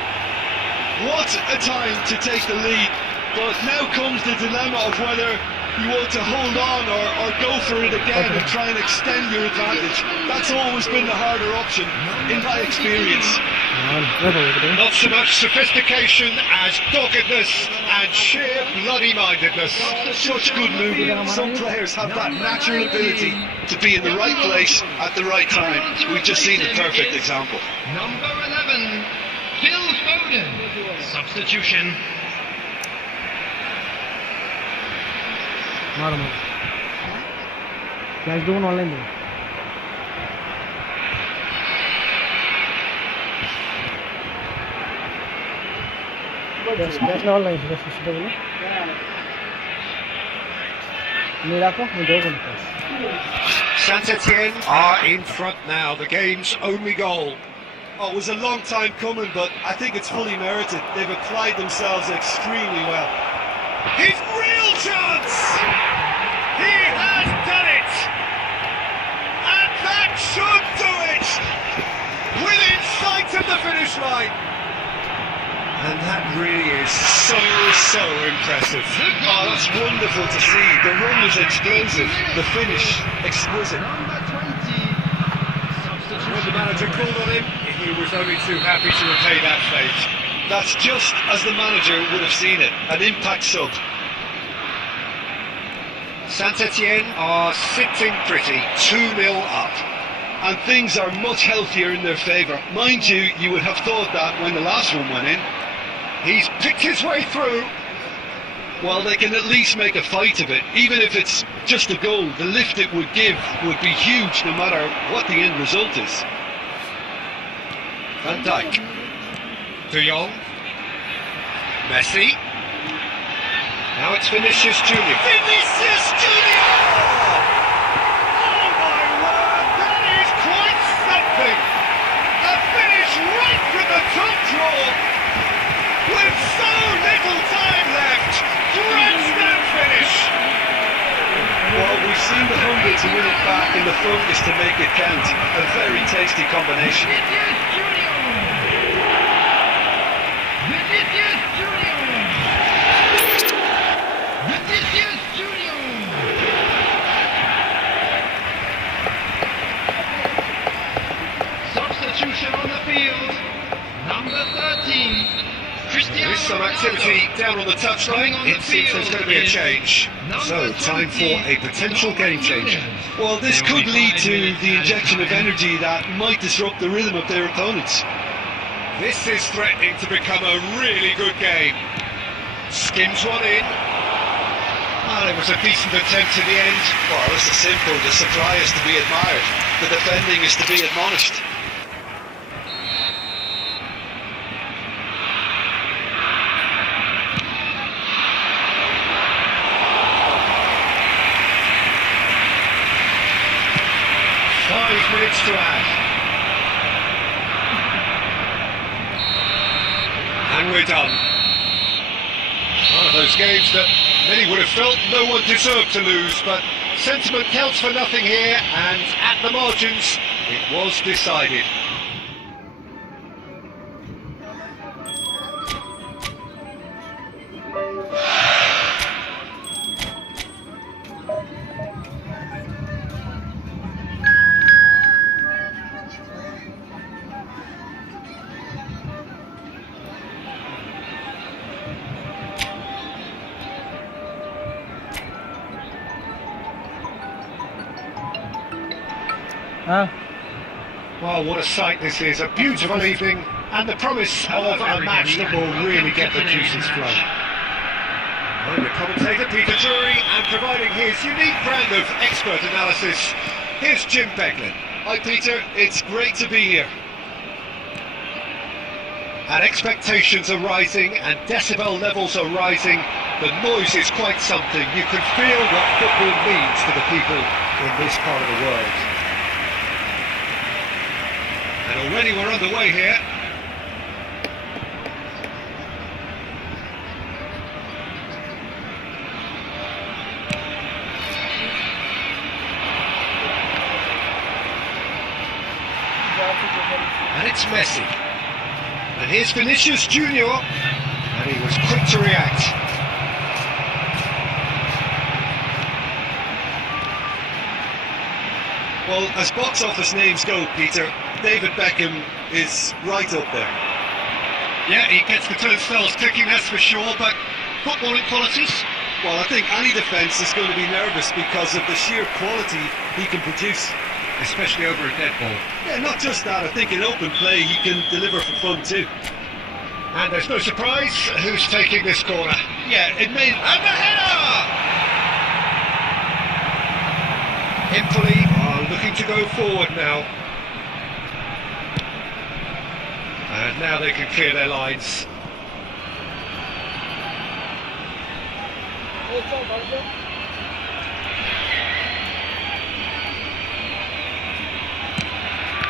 What a time to take the lead. But now comes the dilemma of whether you want to hold on or go for it again and try and extend your advantage. That's always been the harder option, in my experience. Not so much sophistication as doggedness and sheer bloody-mindedness. Such good movement. Some players have that natural ability to be in the right place at the right time. We've just seen a perfect example. Number 11, Phil Foden. Substitution. मारो मारो flash दोन online दो flash ना online से सुशीला बोलो मेरा को मैं दो घंटे Saint-Etienne are in front now, the game's only goal. Oh, it was a long time coming, but I think it's fully merited. They've applied themselves extremely well. His real chance! He has done it! And that should do it! Within of the finish line. And that really is so impressive. Oh, that's wonderful to see. The run was explosive, the finish exquisite. When the manager called on him, he was only too happy to repay that fate. That's just as the manager would have seen it, an impact sub. Saint-Etienne are sitting pretty, 2-0 up. And things are much healthier in their favour. Mind you, you would have thought that when the last one went in. He's picked his way through. Well, they can at least make a fight of it. Even if it's just a goal, the lift it would give would be huge no matter what the end result is. Van Dijk. De Jong. Messi. Now it's Vinicius Junior. Vinicius Junior! Oh my word, that is quite something! A finish right from the top draw! With so little time left, grandstand finish! Well, we've seen the hunger to win it back and the focus to make it count. A very tasty combination. Substitution on the field, number 13. There's some activity down on the touchline. It seems there's going to be a change. So, time for a potential game changer. Well, this could lead to the injection of energy that might disrupt the rhythm of their opponents. This is threatening to become a really good game. Skims one in. Ah, it was a decent attempt in the end. Well, this is simple. The supply is to be admired. The defending is to be admonished. Minutes to add. And we're done. One of those games that many would have felt no one deserved to lose, but sentiment counts for nothing here, and at the margins, it was decided. Well, what a sight this is, a beautiful evening, and the promise of a match that will really get the juices flowing. I'm your commentator, Peter Drury, and providing his unique brand of expert analysis, here's Jim Beglin. Hi Peter, it's great to be here. And expectations are rising, and decibel levels are rising. The noise is quite something. You can feel what football means to the people in this part of the world. And already we're underway here. And it's Messi. And here's Vinicius Junior. And he was quick to react. Well, as box office names go, Peter, David Beckham is right up there. Yeah, he gets the turnstiles clicking, that's for sure, but footballing qualities? Well, I think any defence is going to be nervous because of the sheer quality he can produce. Especially over a dead ball. Yeah, not just that, I think in open play he can deliver for fun too. And there's no surprise who's taking this corner. Yeah, it made... And the header! Empoli are looking to go forward now. And now they can clear their lines.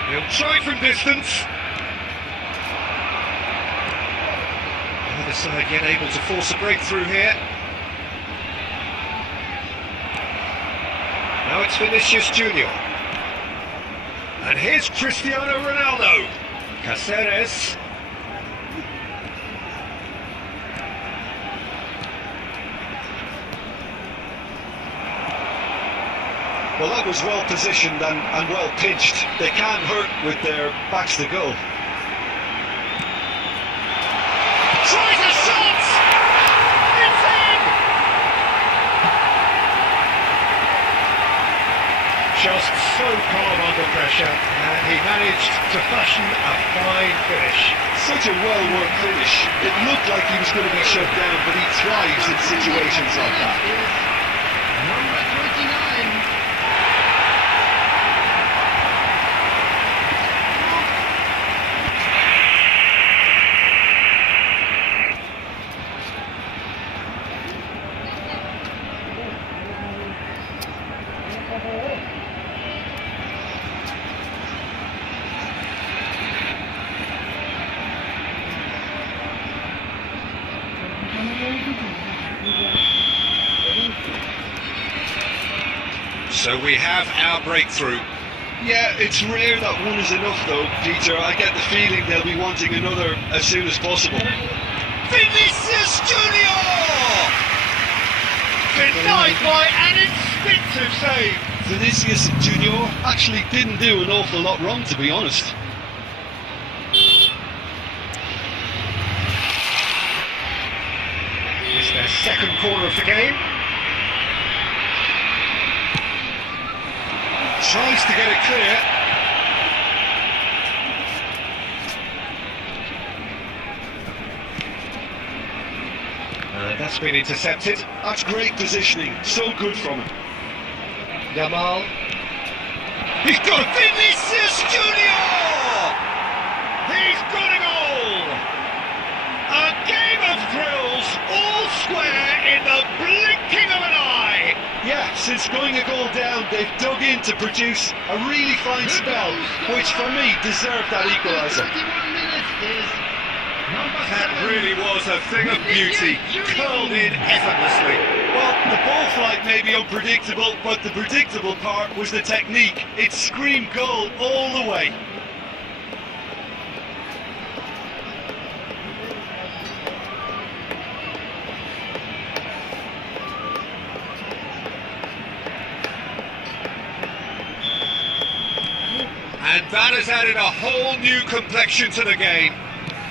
He'll try from distance. Either side yet able to force a breakthrough here. Now it's Vinicius Junior. And here's Cristiano Ronaldo. Caceres. Well, that was well positioned and well pitched. They can't hurt with their backs to goal. Tries a shot! It's in! Just so calm under pressure, and he managed to fashion a fine finish. Such a well-worked finish. It looked like he was going to be shut down, but he thrives in situations like that. Number 29. So we have our breakthrough. Yeah, it's rare that one is enough though, Peter. I get the feeling they'll be wanting another as soon as possible. Vinicius Junior! Denied by an instinctive save. Vinicius Junior actually didn't do an awful lot wrong, to be honest. It's their second corner of the game. Tries to get it clear. That's been intercepted. That's great positioning. So good from him. Yamal. He's got it! Vinicius Junior! He's got a goal! A game of thrills, all square in the blinking of an eye! Yeah, since going a goal down, they've dug in to produce a really fine spell, which for me deserved that equaliser. 21 minutes is number That 7. really was a thing of beauty, curled in effortlessly. Well, the ball flight may be unpredictable, but the predictable part was the technique. It screamed goal all the way. And that has added a whole new complexion to the game.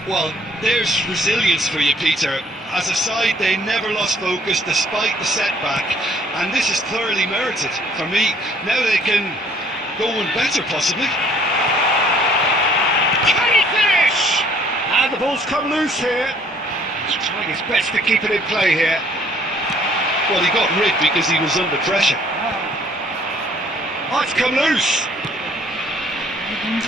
Well, there's resilience for you, Peter. As a side, they never lost focus despite the setback, and this is thoroughly merited. For me, now they can go one better, possibly. Can he finish? And the ball's come loose here. He's trying his best to keep it in play here. Well, he got rid because he was under pressure. Oh, it's come loose.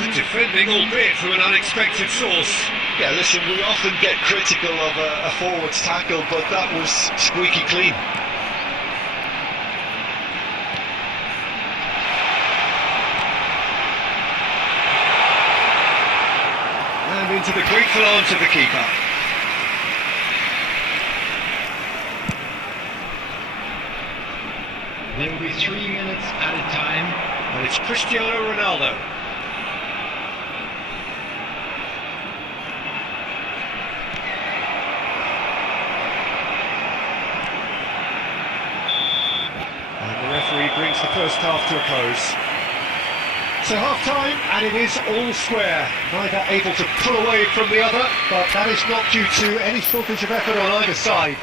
Good defending, albeit from an unexpected source. Yeah, listen, we often get critical of a forward's tackle, but that was squeaky clean. And into the grateful arms of the keeper. There will be 3 minutes at a time. And it's Cristiano Ronaldo. Brings the first half to a close. So half-time, and it is all square. Neither able to pull away from the other, but that is not due to any shortage of effort on either side.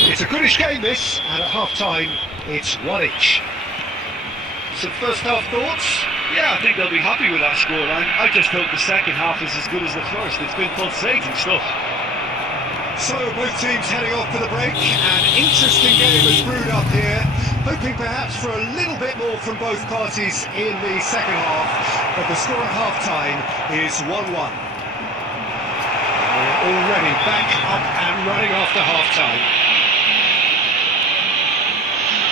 It's a goodish game, this, and at half-time, it's one each. Some first half thoughts? Yeah, I think they'll be happy with that scoreline. I just hope the second half is as good as the first. It's been pulsating stuff. So both teams heading off for the break. An interesting game has brewed up here. Hoping perhaps for a little bit more from both parties in the second half, but the score at half-time is 1-1. We're already back up and running after half-time.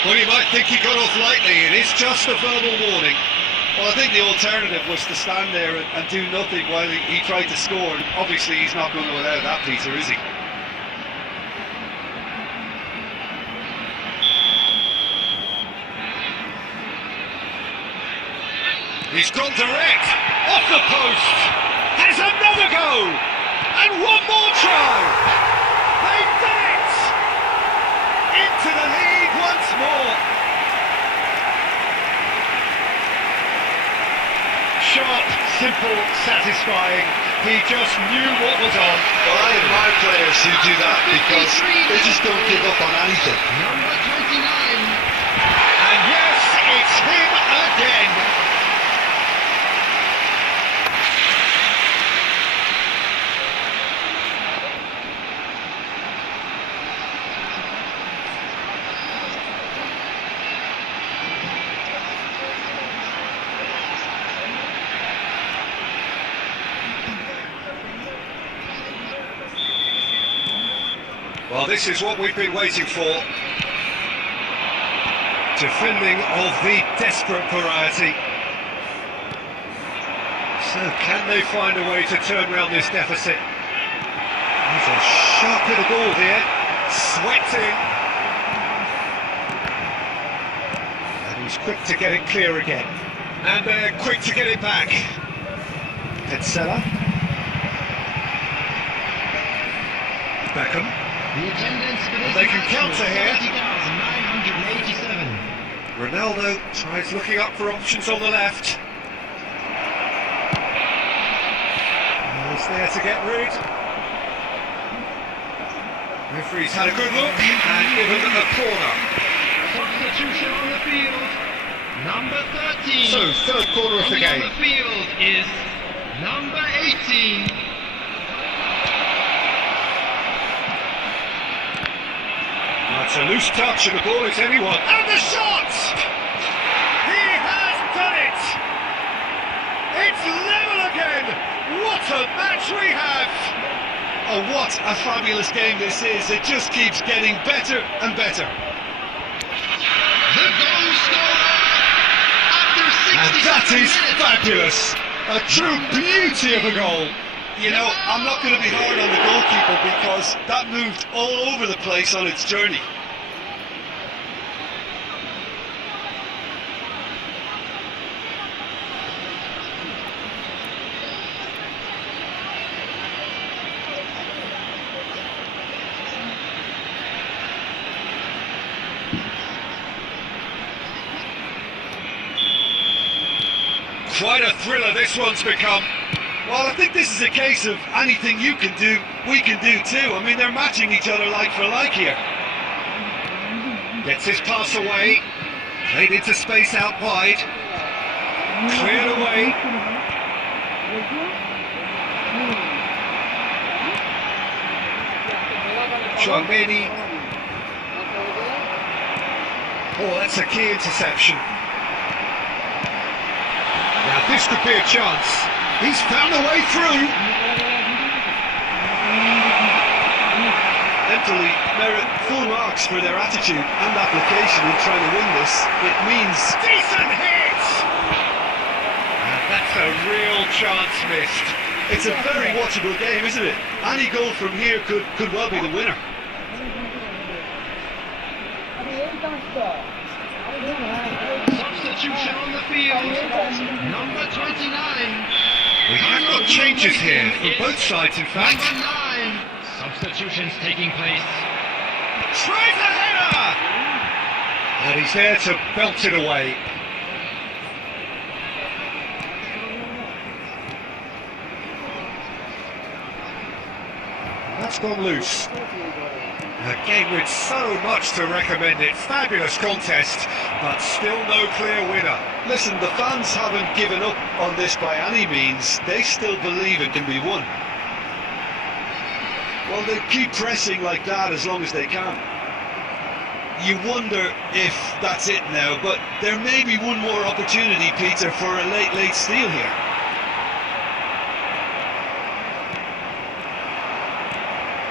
Well, you might think he got off lightly, it is just a verbal warning. Well, I think the alternative was to stand there and do nothing while he tried to score, and obviously he's not going to allow that, Peter, is he? He's gone direct, off the post, has another go! And one more try! They've done it! Into the lead once more! Sharp, simple, satisfying. He just knew what was on. Well, I admire players who do that because they just don't give up on anything. Number 29. And yes, it's him again. Well, this is what we've been waiting for. Defending of the desperate variety. So can they find a way to turn around this deficit? He's a sharp little ball here, sweating. And he's quick to get it clear again. And they're quick to get it back. Petzela. Beckham. The attendance for this And they can match counter was here. 30,987. Ronaldo tries looking up for options on the left. He's there to get rid. Referee's had a good look and given a corner. Substitution on the field. Number 13. So, third corner of the Coming game. on the field is number 18. That's a loose touch and the ball is anyone. And the shot! He has done it! It's level again! What a match we have! Oh, what a fabulous game this is. It just keeps getting better and better. The goal scorer after 67 And that is minutes. fabulous! A true beauty of a goal! You know, I'm not going to be hard on the goalkeeper because that moved all over the place on its journey. Quite a thriller this one's become. Well, I think this is a case of anything you can do, we can do too. I mean, they're matching each other like for like here. Gets his pass away. Played into space out wide. Cleared away. Chouameni. Oh, that's a key interception. Now this could be a chance. He's found a way through. Empoli merit full marks for their attitude and application in trying to win this. It means Decent hit! And that's a real chance missed. it's a very watchable game, isn't it? Any goal from here could well be the winner. Substitution on the field. Number 29. We have got changes here for both sides, in fact. Number 9. Substitutions taking place. Tries a header! And he's there to belt it away. That's gone loose. A game with so much to recommend it. Fabulous contest, but still no clear winner. Listen, the fans haven't given up on this by any means. They still believe it can be won. Well, they keep pressing like that as long as they can. You wonder if that's it now, but there may be one more opportunity, Peter, for a late steal here.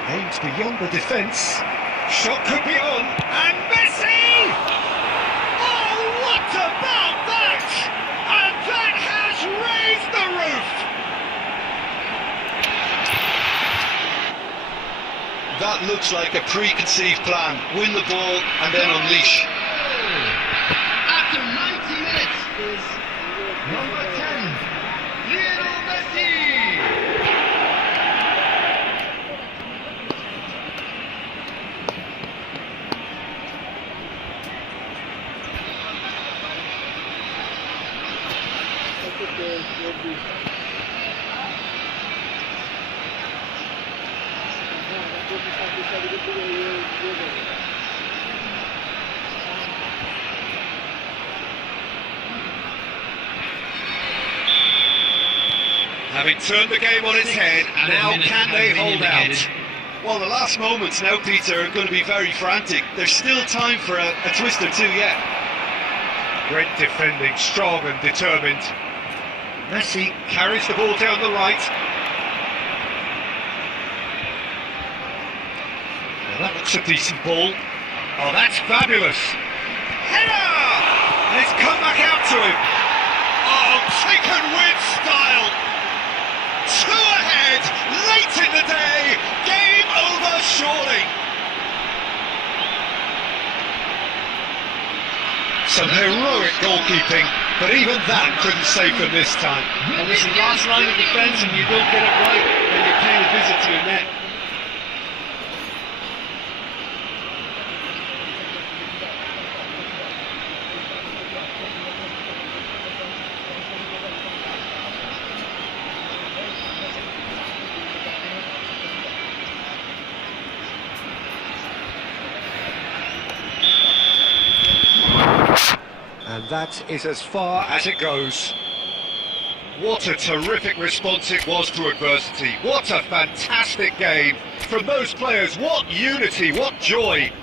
Aims beyond the defence. Shot could be on. And Messi! Oh, what about that? And that has raised the roof! That looks like a preconceived plan. Win the ball and then unleash. After 90 minutes is number 10, Lionel Messi. Having turned the game on its head, now can they hold out? Well, the last moments now, Peter, are going to be very frantic. There's still time for a twist or two yet. Great defending, strong and determined. Messi carries the ball down the right. Well, that looks a decent ball. Oh, that's fabulous. Header! And it's come back out to him. Oh, taken with style. 2 ahead, late in the day. Game over, surely. Some heroic goalkeeping, but even that couldn't save them this time. And this is last line of defence, and you don't get it right, then you're paying a visit to your net. And that is as far as it goes. What a terrific response it was to adversity. What a fantastic game from those players. What unity, what joy.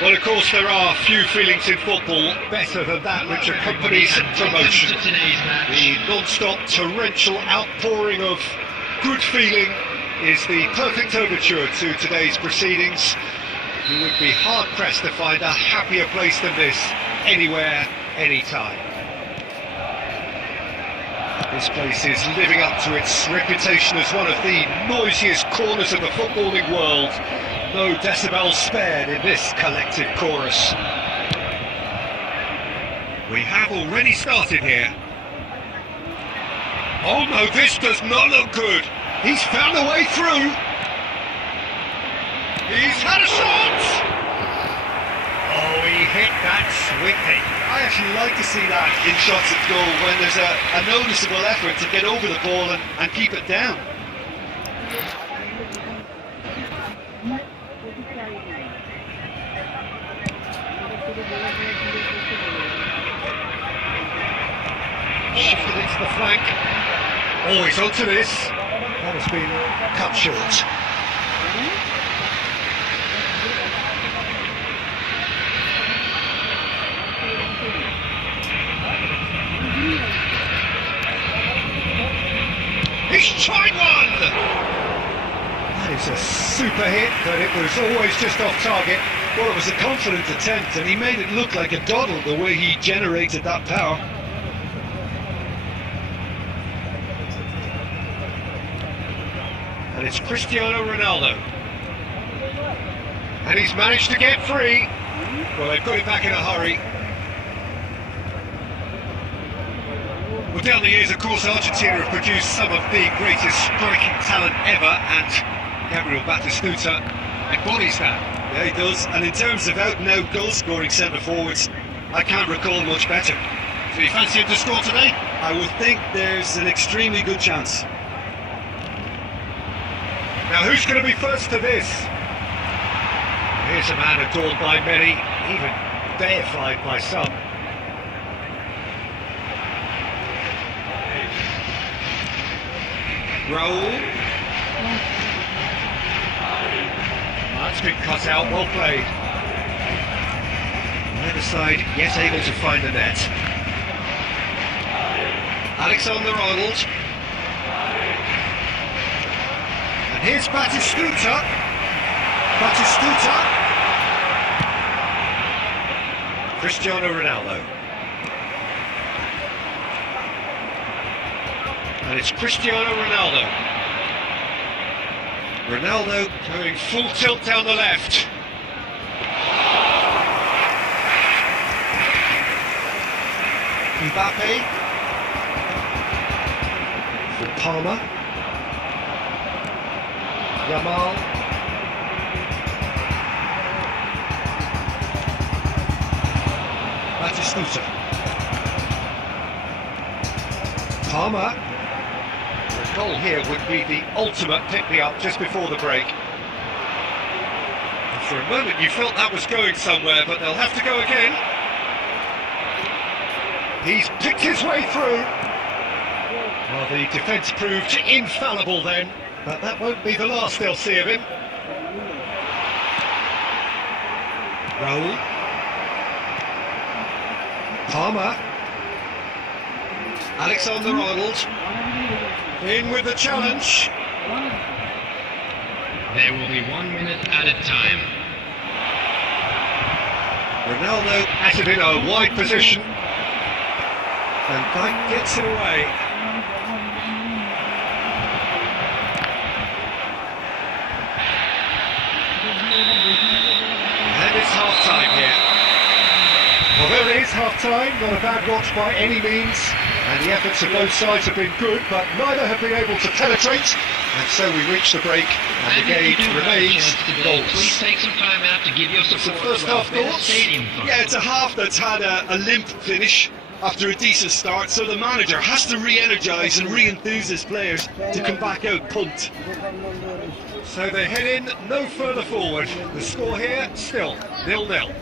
Well, of course, there are few feelings in football better than that which accompanies promotion. The non-stop torrential outpouring of good feeling is the perfect overture to today's proceedings. You would be hard-pressed to find a happier place than this, anywhere, anytime. This place is living up to its reputation as one of the noisiest corners of the footballing world. No decibels spared in this collective chorus. We have already started here. Oh no, this does not look good. He's found a way through. He's had a shot! Oh, he hit that sweetly. I actually like to see that in shots at goal when there's a noticeable effort to get over the ball and keep it down. Shifted it to the flank. Oh, he's onto this. That has been cut short. Try one! That is a super hit, but it was always just off target. Well, it was a confident attempt, and he made it look like a doddle the way he generated that power. And it's Cristiano Ronaldo. And he's managed to get free. Well, they've got it back in a hurry. Well, down the years, of course, Argentina have produced some of the greatest striking talent ever, and Gabriel Batistuta embodies that. Yeah, he does. And in terms of out-and-out goal-scoring centre-forwards, I can't recall much better. Do you fancy him to score today? I would think there's an extremely good chance. Now, who's going to be first to this? Here's a man adored by many, even deified by some. Raul. That's been cut out, well played. Either side yet able to find the net. Alexander-Arnold. And here's Batistuta. Cristiano Ronaldo. And it's Cristiano Ronaldo. Ronaldo going full tilt down the left. Mbappe. For Palmer. Yamal. Batistuta. Palmer. The goal here would be the ultimate pick-me-up just before the break. And for a moment you felt that was going somewhere, but they'll have to go again. He's picked his way through. Well, the defence proved infallible then, but that won't be the last they'll see of him. Raul. Palmer. Alexander-Arnold. In with the challenge. There will be 1 minute at a time. Ronaldo at it in a wide position. And Dyke gets it away. And it's half-time here. Well, there it is, half-time. Not a bad watch by any means. And the efforts of both sides have been good, but neither have been able to penetrate. And so we reach the break, and the game remains goals. Please take some time out to give your support. First half thoughts? Yeah, it's a half that's had a limp finish after a decent start, so the manager has to re-energise and re-enthuse his players to come back out pumped. So they head in no further forward. The score here still 0-0.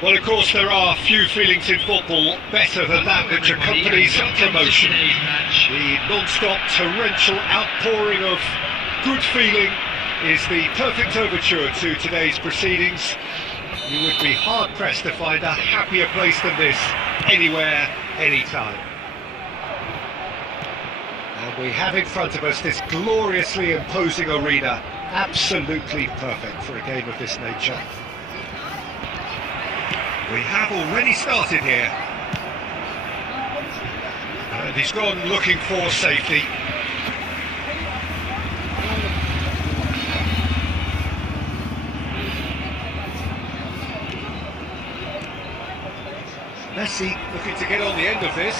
Well, of course, there are few feelings in football better than that which accompanies promotion. The non-stop torrential outpouring of good feeling is the perfect overture to today's proceedings. You would be hard-pressed to find a happier place than this, anywhere, anytime. And we have in front of us this gloriously imposing arena, absolutely perfect for a game of this nature. We have already started here. And he's gone looking for safety. Messi looking to get on the end of this.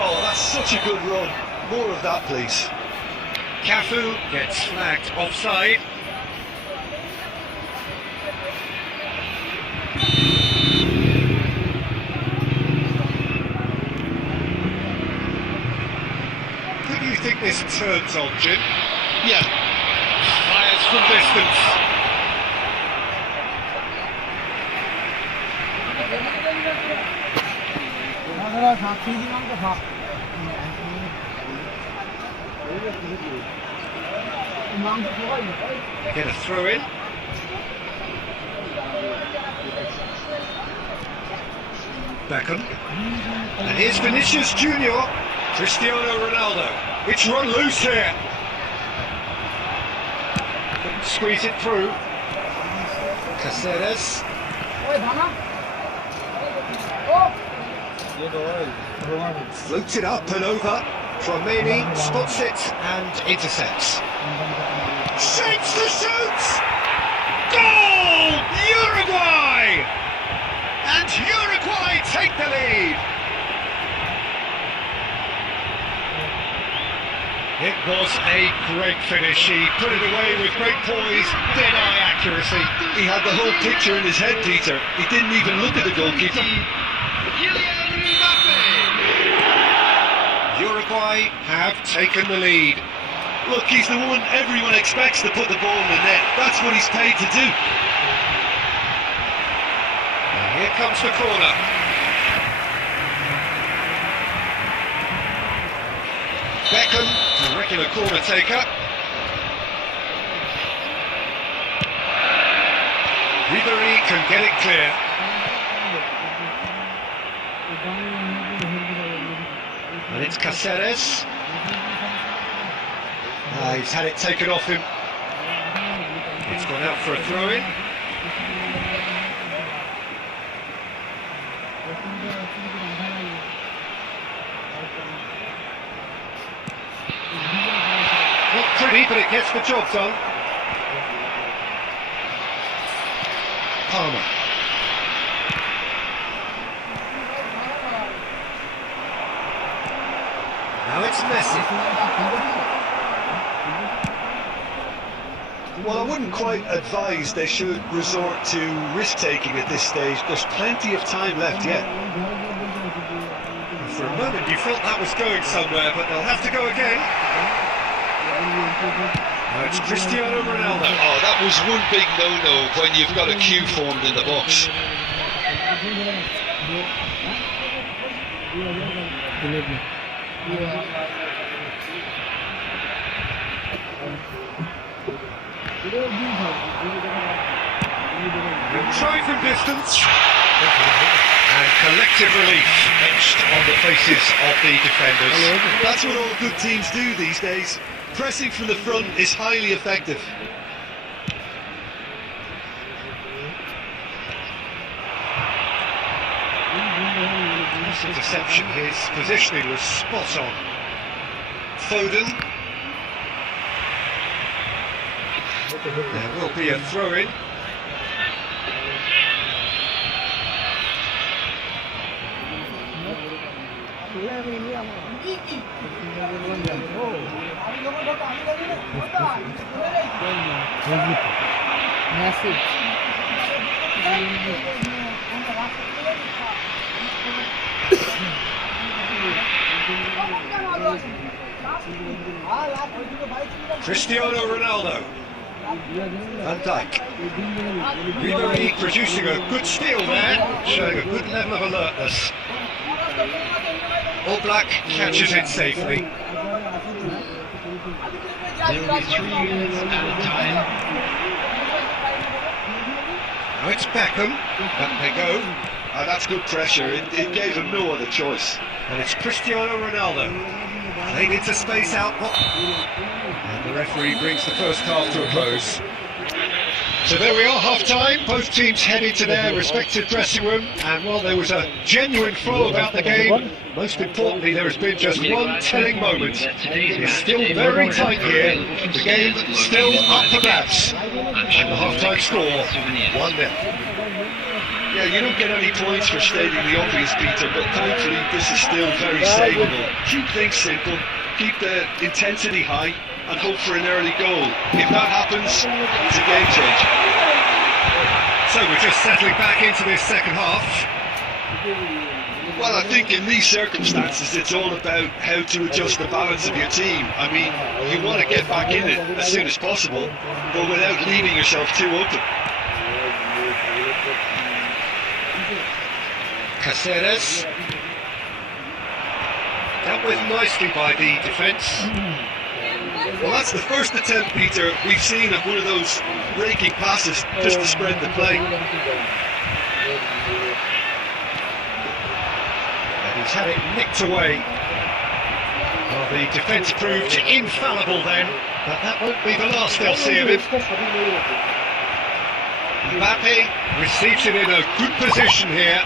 Oh, that's such a good run. More of that, please. Cafu gets flagged offside. Who do you think this turns on, Jim? Yeah. Fires from distance. Get a throw in. Beckham. And here's Vinicius Junior. Cristiano Ronaldo. It's run loose here. Couldn't squeeze it through. Caceres. Floats it up and over. Tromeni spots it and intercepts. Shapes the shoots! Goal! Uruguay! And Uruguay take the lead. It was a great finish. He put it away with great poise, dead-eye accuracy. He had the whole picture in his head, Peter. He didn't even look at the goalkeeper. Uruguay have taken the lead. Look, he's the one everyone expects to put the ball in the net. That's what he's paid to do. And here comes the corner. Beckham, a regular corner taker. Ribery can get it clear. And it's Caceres. He's had it taken off him. It's gone out for a throw-in. Not pretty, but it gets the job done. Palmer. Now it's Messi. Well, I wouldn't quite advise they should resort to risk-taking at this stage. There's plenty of time left yet. For a moment you felt that was going somewhere, but they'll have to go again. Now it's Cristiano Ronaldo. Oh, that was one big no-no when you've got a queue formed in the box. He'll try from distance. And collective relief etched on the faces of the defenders. That's what all good teams do these days. Pressing from the front is highly effective. This interception, his positioning was spot on. Foden. There will be a throw-in. Cristiano Ronaldo. Van Dijk. Ribery producing a good steal there, showing a good level of alertness. Oblak catches it safely. There will be 3 units at a time. Now it's Beckham. Back they go. That's good pressure. It gave him no other choice. And it's Cristiano Ronaldo. Played into space out. And the referee brings the first half to a close. So there we are, half-time. Both teams heading to their respective dressing room. And while there was a genuine flow about the game, most importantly, there has been just one telling moment. It's still very tight here. The game still up for grabs. And the half-time score, 1-0. Yeah, you don't get any points for stating the obvious, Peter, but thankfully this is still very savable. Keep things simple, keep the intensity high, and hope for an early goal. If that happens, it's a game changer. So we're just settling back into this second half. Well, I think in these circumstances it's all about how to adjust the balance of your team. I mean, you want to get back in it as soon as possible, but without leaving yourself too open. Caceres. Dealt with nicely by the defence. Well, that's the first attempt, Peter, we've seen of one of those raking passes just to spread the play. And he's had it nicked away. Well, the defence proved infallible then, but that won't be the last they'll see of him. Mbappe receives it in a good position here.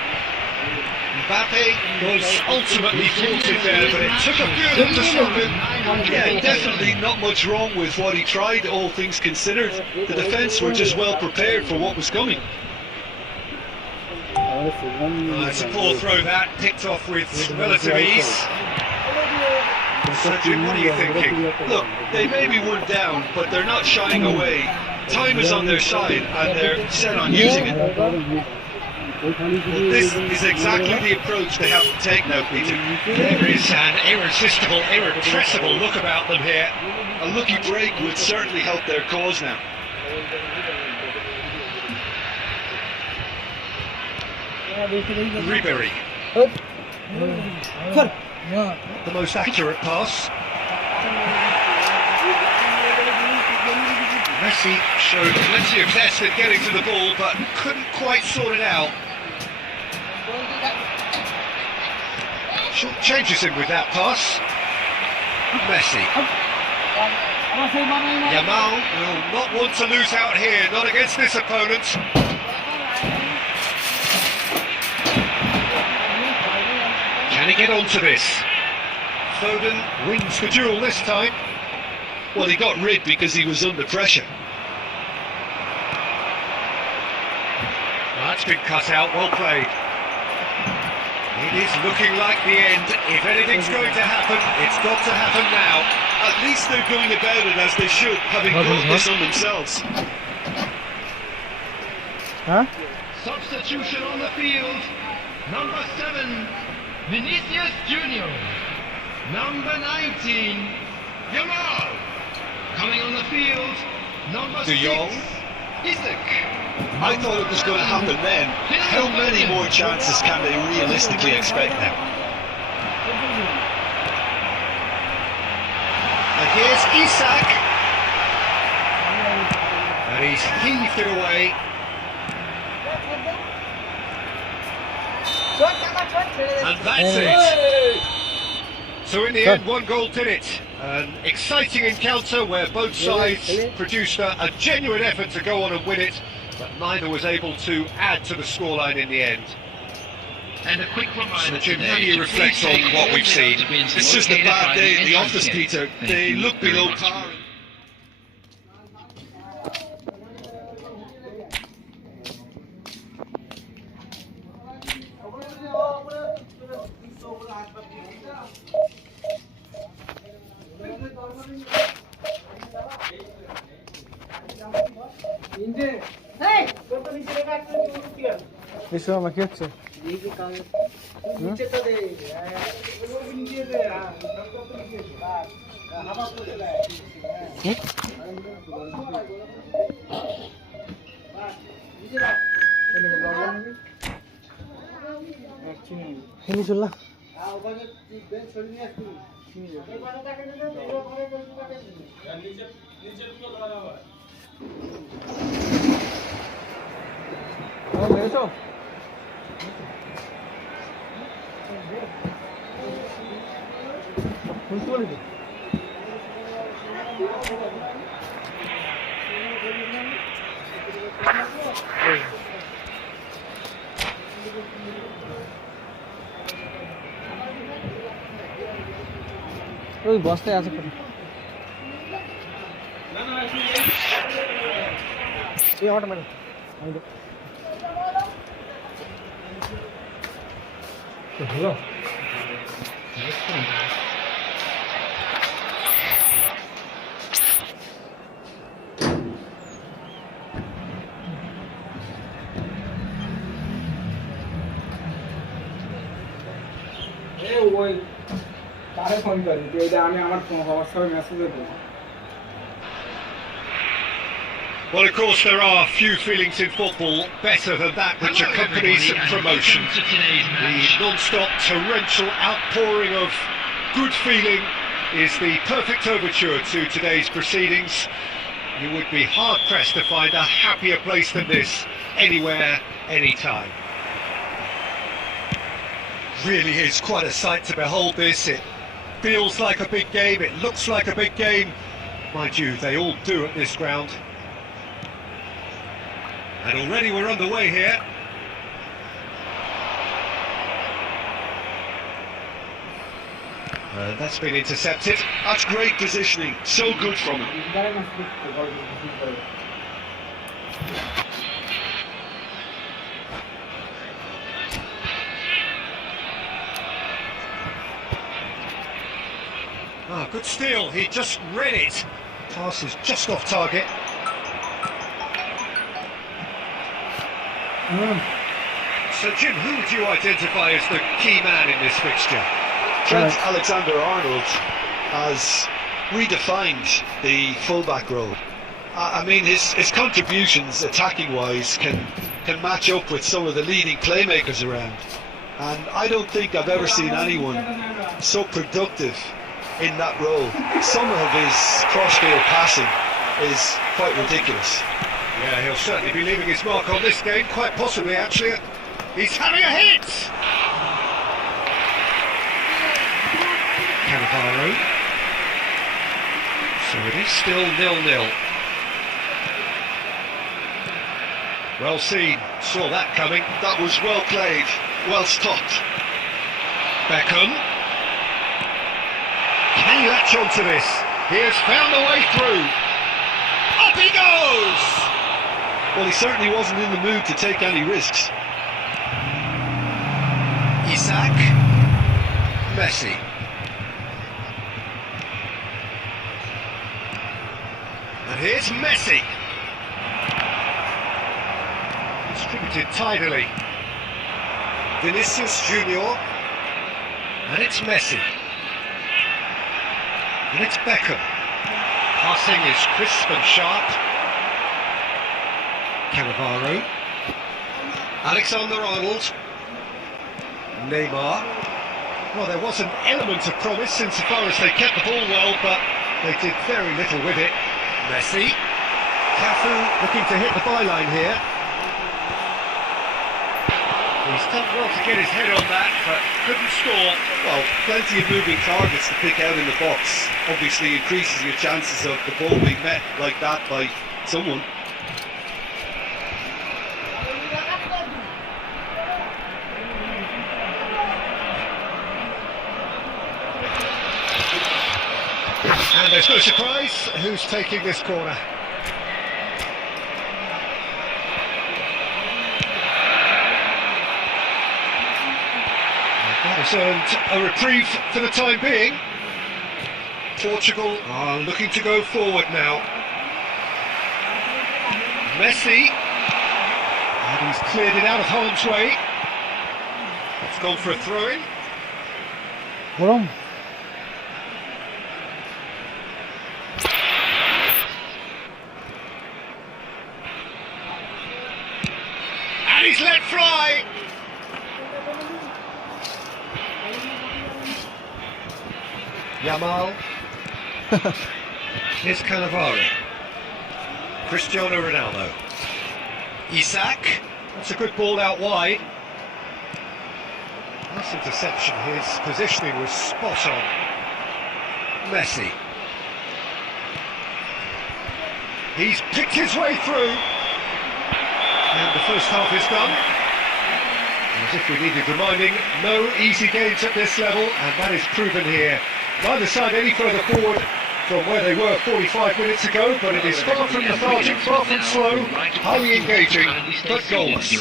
Mbappe was ultimately thwarted there, but it took a few of them to stop him. Yeah, definitely not much wrong with what he tried, all things considered. The defence were just well prepared for what was coming. It's a poor throw that, picked off with relative ease. So Jim, what are you thinking? Look, they may be one down, but they're not shying away. Time is on their side, and they're set on using it. Well, this is exactly the approach they have to take now, Peter. There is an irresistible, irrepressible look about them here. A lucky break would certainly help their cause now. Ribery. The most accurate pass. Messi showed plenty of zest at getting to the ball, but couldn't quite sort it out. Short changes him with that pass. Messi. Yamal will not want to lose out here, not against this opponent. Can he get onto this? Foden wins the duel this time. Well, he got rid because he was under pressure. Well, that's been cut out, well played. It is looking like the end. If anything's going to happen, it's got to happen now. At least they're going about it as they should, having brought this on themselves. Substitution on the field. Number 7, Vinicius Junior. Number 19, Yamal. Coming on the field, number 6, Isaac. I thought it was going to happen then. How many more chances can they realistically expect now? And here's Isaac. And he's heaved it away. And that's it. So in the end, one goal did it. An exciting encounter where both sides produced a genuine effort to go on and win it, but neither was able to add to the scoreline in the end. And a quick reminder, so Jim, how do you reflect on what we've seen? It's just a bad day at the office, Peter. They look below par. এসব আমার কি হচ্ছে চললা মেরেছো শুনতে বলেছি ওই বস্তায় আছে automatic হলো ওই তারে ফোন করি যে আমি আমার হোয়াটসঅ্যাপে মেসেজ দেবো Well, of course, there are few feelings in football better than that which accompanies promotion. The non-stop torrential outpouring of good feeling is the perfect overture to today's proceedings. You would be hard-pressed to find a happier place than this, anywhere, anytime. Really is quite a sight to behold this. It feels like a big game, it looks like a big game. Mind you, they all do at this ground. And already we're underway here. That's been intercepted. That's great positioning. So good from him. Ah, good steal. He just read it. Pass is just off target. So, Jim, who would you identify as the key man in this fixture? Trent Alexander-Arnold has redefined the fullback role. I mean, his contributions, attacking-wise, can match up with some of the leading playmakers around. And I don't think I've ever seen anyone so productive in that role. Some of his cross-field passing is quite ridiculous. Yeah, he'll certainly be leaving his mark on this game, quite possibly, actually. He's having a hit! Cannavaro. So it is still 0-0. Well seen, saw that coming. That was well played, well stopped. Beckham. Can he latch onto this? He has found a way through. Up he goes! Well, he certainly wasn't in the mood to take any risks. Isaac. Messi. And here's Messi. Distributed tidily. Vinicius Junior. And it's Messi. And it's Beckham. Passing is crisp and sharp. Cannavaro. Alexander-Arnold. Neymar. Well, there was an element of promise insofar as they kept the ball well, but they did very little with it. Messi. Cafu looking to hit the byline here. He's done well to get his head on that, but couldn't score. Well, plenty of moving targets to pick out in the box. Obviously increases your chances of the ball being met like that by someone. And there's no surprise, who's taking this corner? That has earned a reprieve for the time being. Portugal are looking to go forward now. Messi. And he's cleared it out of harm's way. It's gone for a throw-in. Wrong. And he's let fly. Yamal. Here's Cannavaro. Cristiano Ronaldo. Isak. That's a good ball out wide. Nice interception. His positioning was spot on. Messi. He's picked his way through. And the first half is done. As if we needed reminding, no easy games at this level, and that is proven here. Neither side any further forward from where they were 45 minutes ago, but it is far from lethargic, far from slow, highly engaging, but goalless.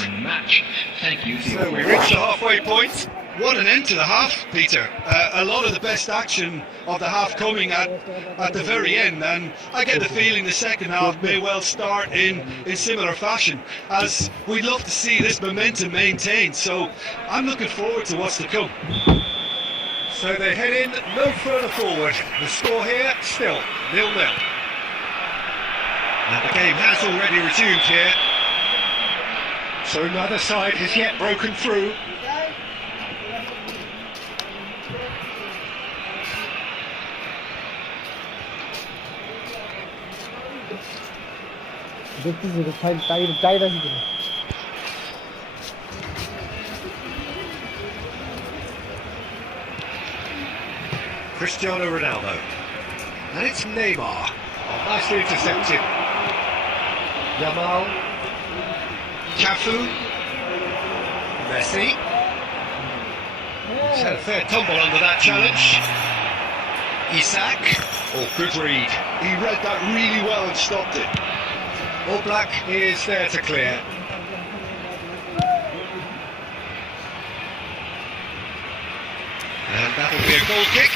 Thank you. So we reach the halfway point. What an end to the half, Peter. A lot of the best action of the half coming at the very end, and I get the feeling the second half may well start in similar fashion, as we'd love to see this momentum maintained. So I'm looking forward to what's to come. So they head in no further forward. The score here still 0-0. And the game has already resumed here. So neither side has yet broken through. দেখতেছি তো টাই রাখি কিনা Cristiano Ronaldo. And it's Neymar. Oh, nicely intercepted. Yamal. Cafu. Messi. He's had a fair tumble under that challenge. Isak. Oh, good read. He read that really well and stopped it. All Black is there to clear. And that'll be a goal kick.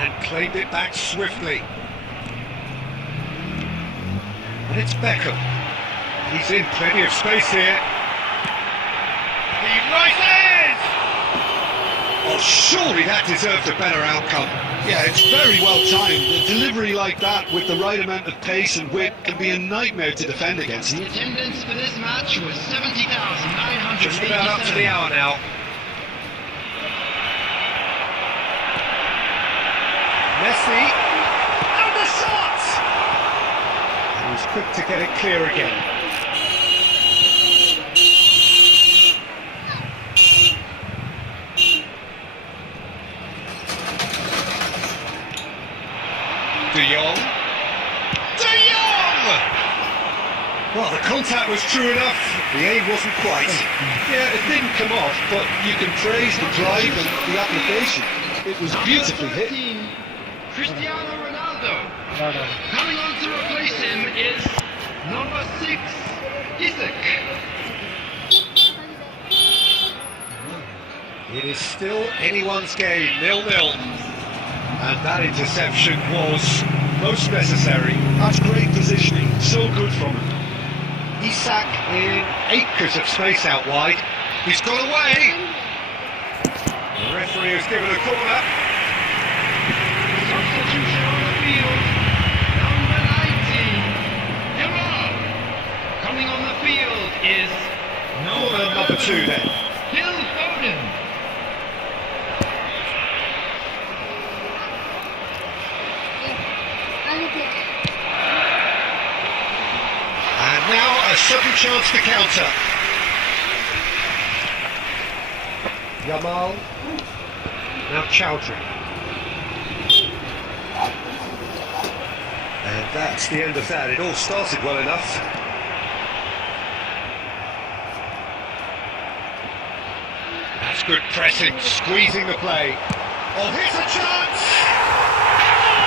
And claimed it back swiftly. And it's Beckham. He's in plenty of space here. He rises! Oh, surely that deserved a better outcome. Yeah, it's very well timed. A delivery like that with the right amount of pace and width can be a nightmare to defend against. The attendance for this match was 70,987. Just about up to the hour now. Messi. And the shot! And he's quick to get it clear again. De Jong. De Jong! Well, the contact was true enough, the aim wasn't quite. Yeah, it didn't come off, but you can praise the drive and the application. It was beautifully hit. Cristiano Ronaldo. Coming on to replace him is number 6, Isak. It is still anyone's game, 0-0. And that interception was most necessary. That's great positioning, so good from him. Isak in acres of space out wide. He's got away. The referee has given a corner. Substitution on the field. Number 19, Yamal. Coming on the field is Number 2 then. Phil Foden. And now a sudden chance to counter. Yamal. Now Chowdhury. And that's the end of that. It all started well enough. That's good pressing, squeezing the play. Oh, here's a chance!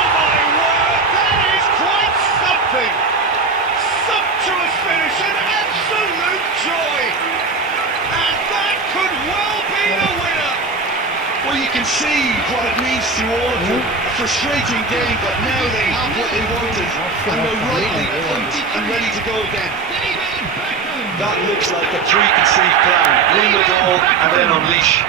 Oh my word, that is quite something! Sumptuous finish! frustrating game, but now they have what they wanted, and they're rightly pumped and ready to go again. David Beckham. That looks like a preconceived plan. Win the ball and then unleash.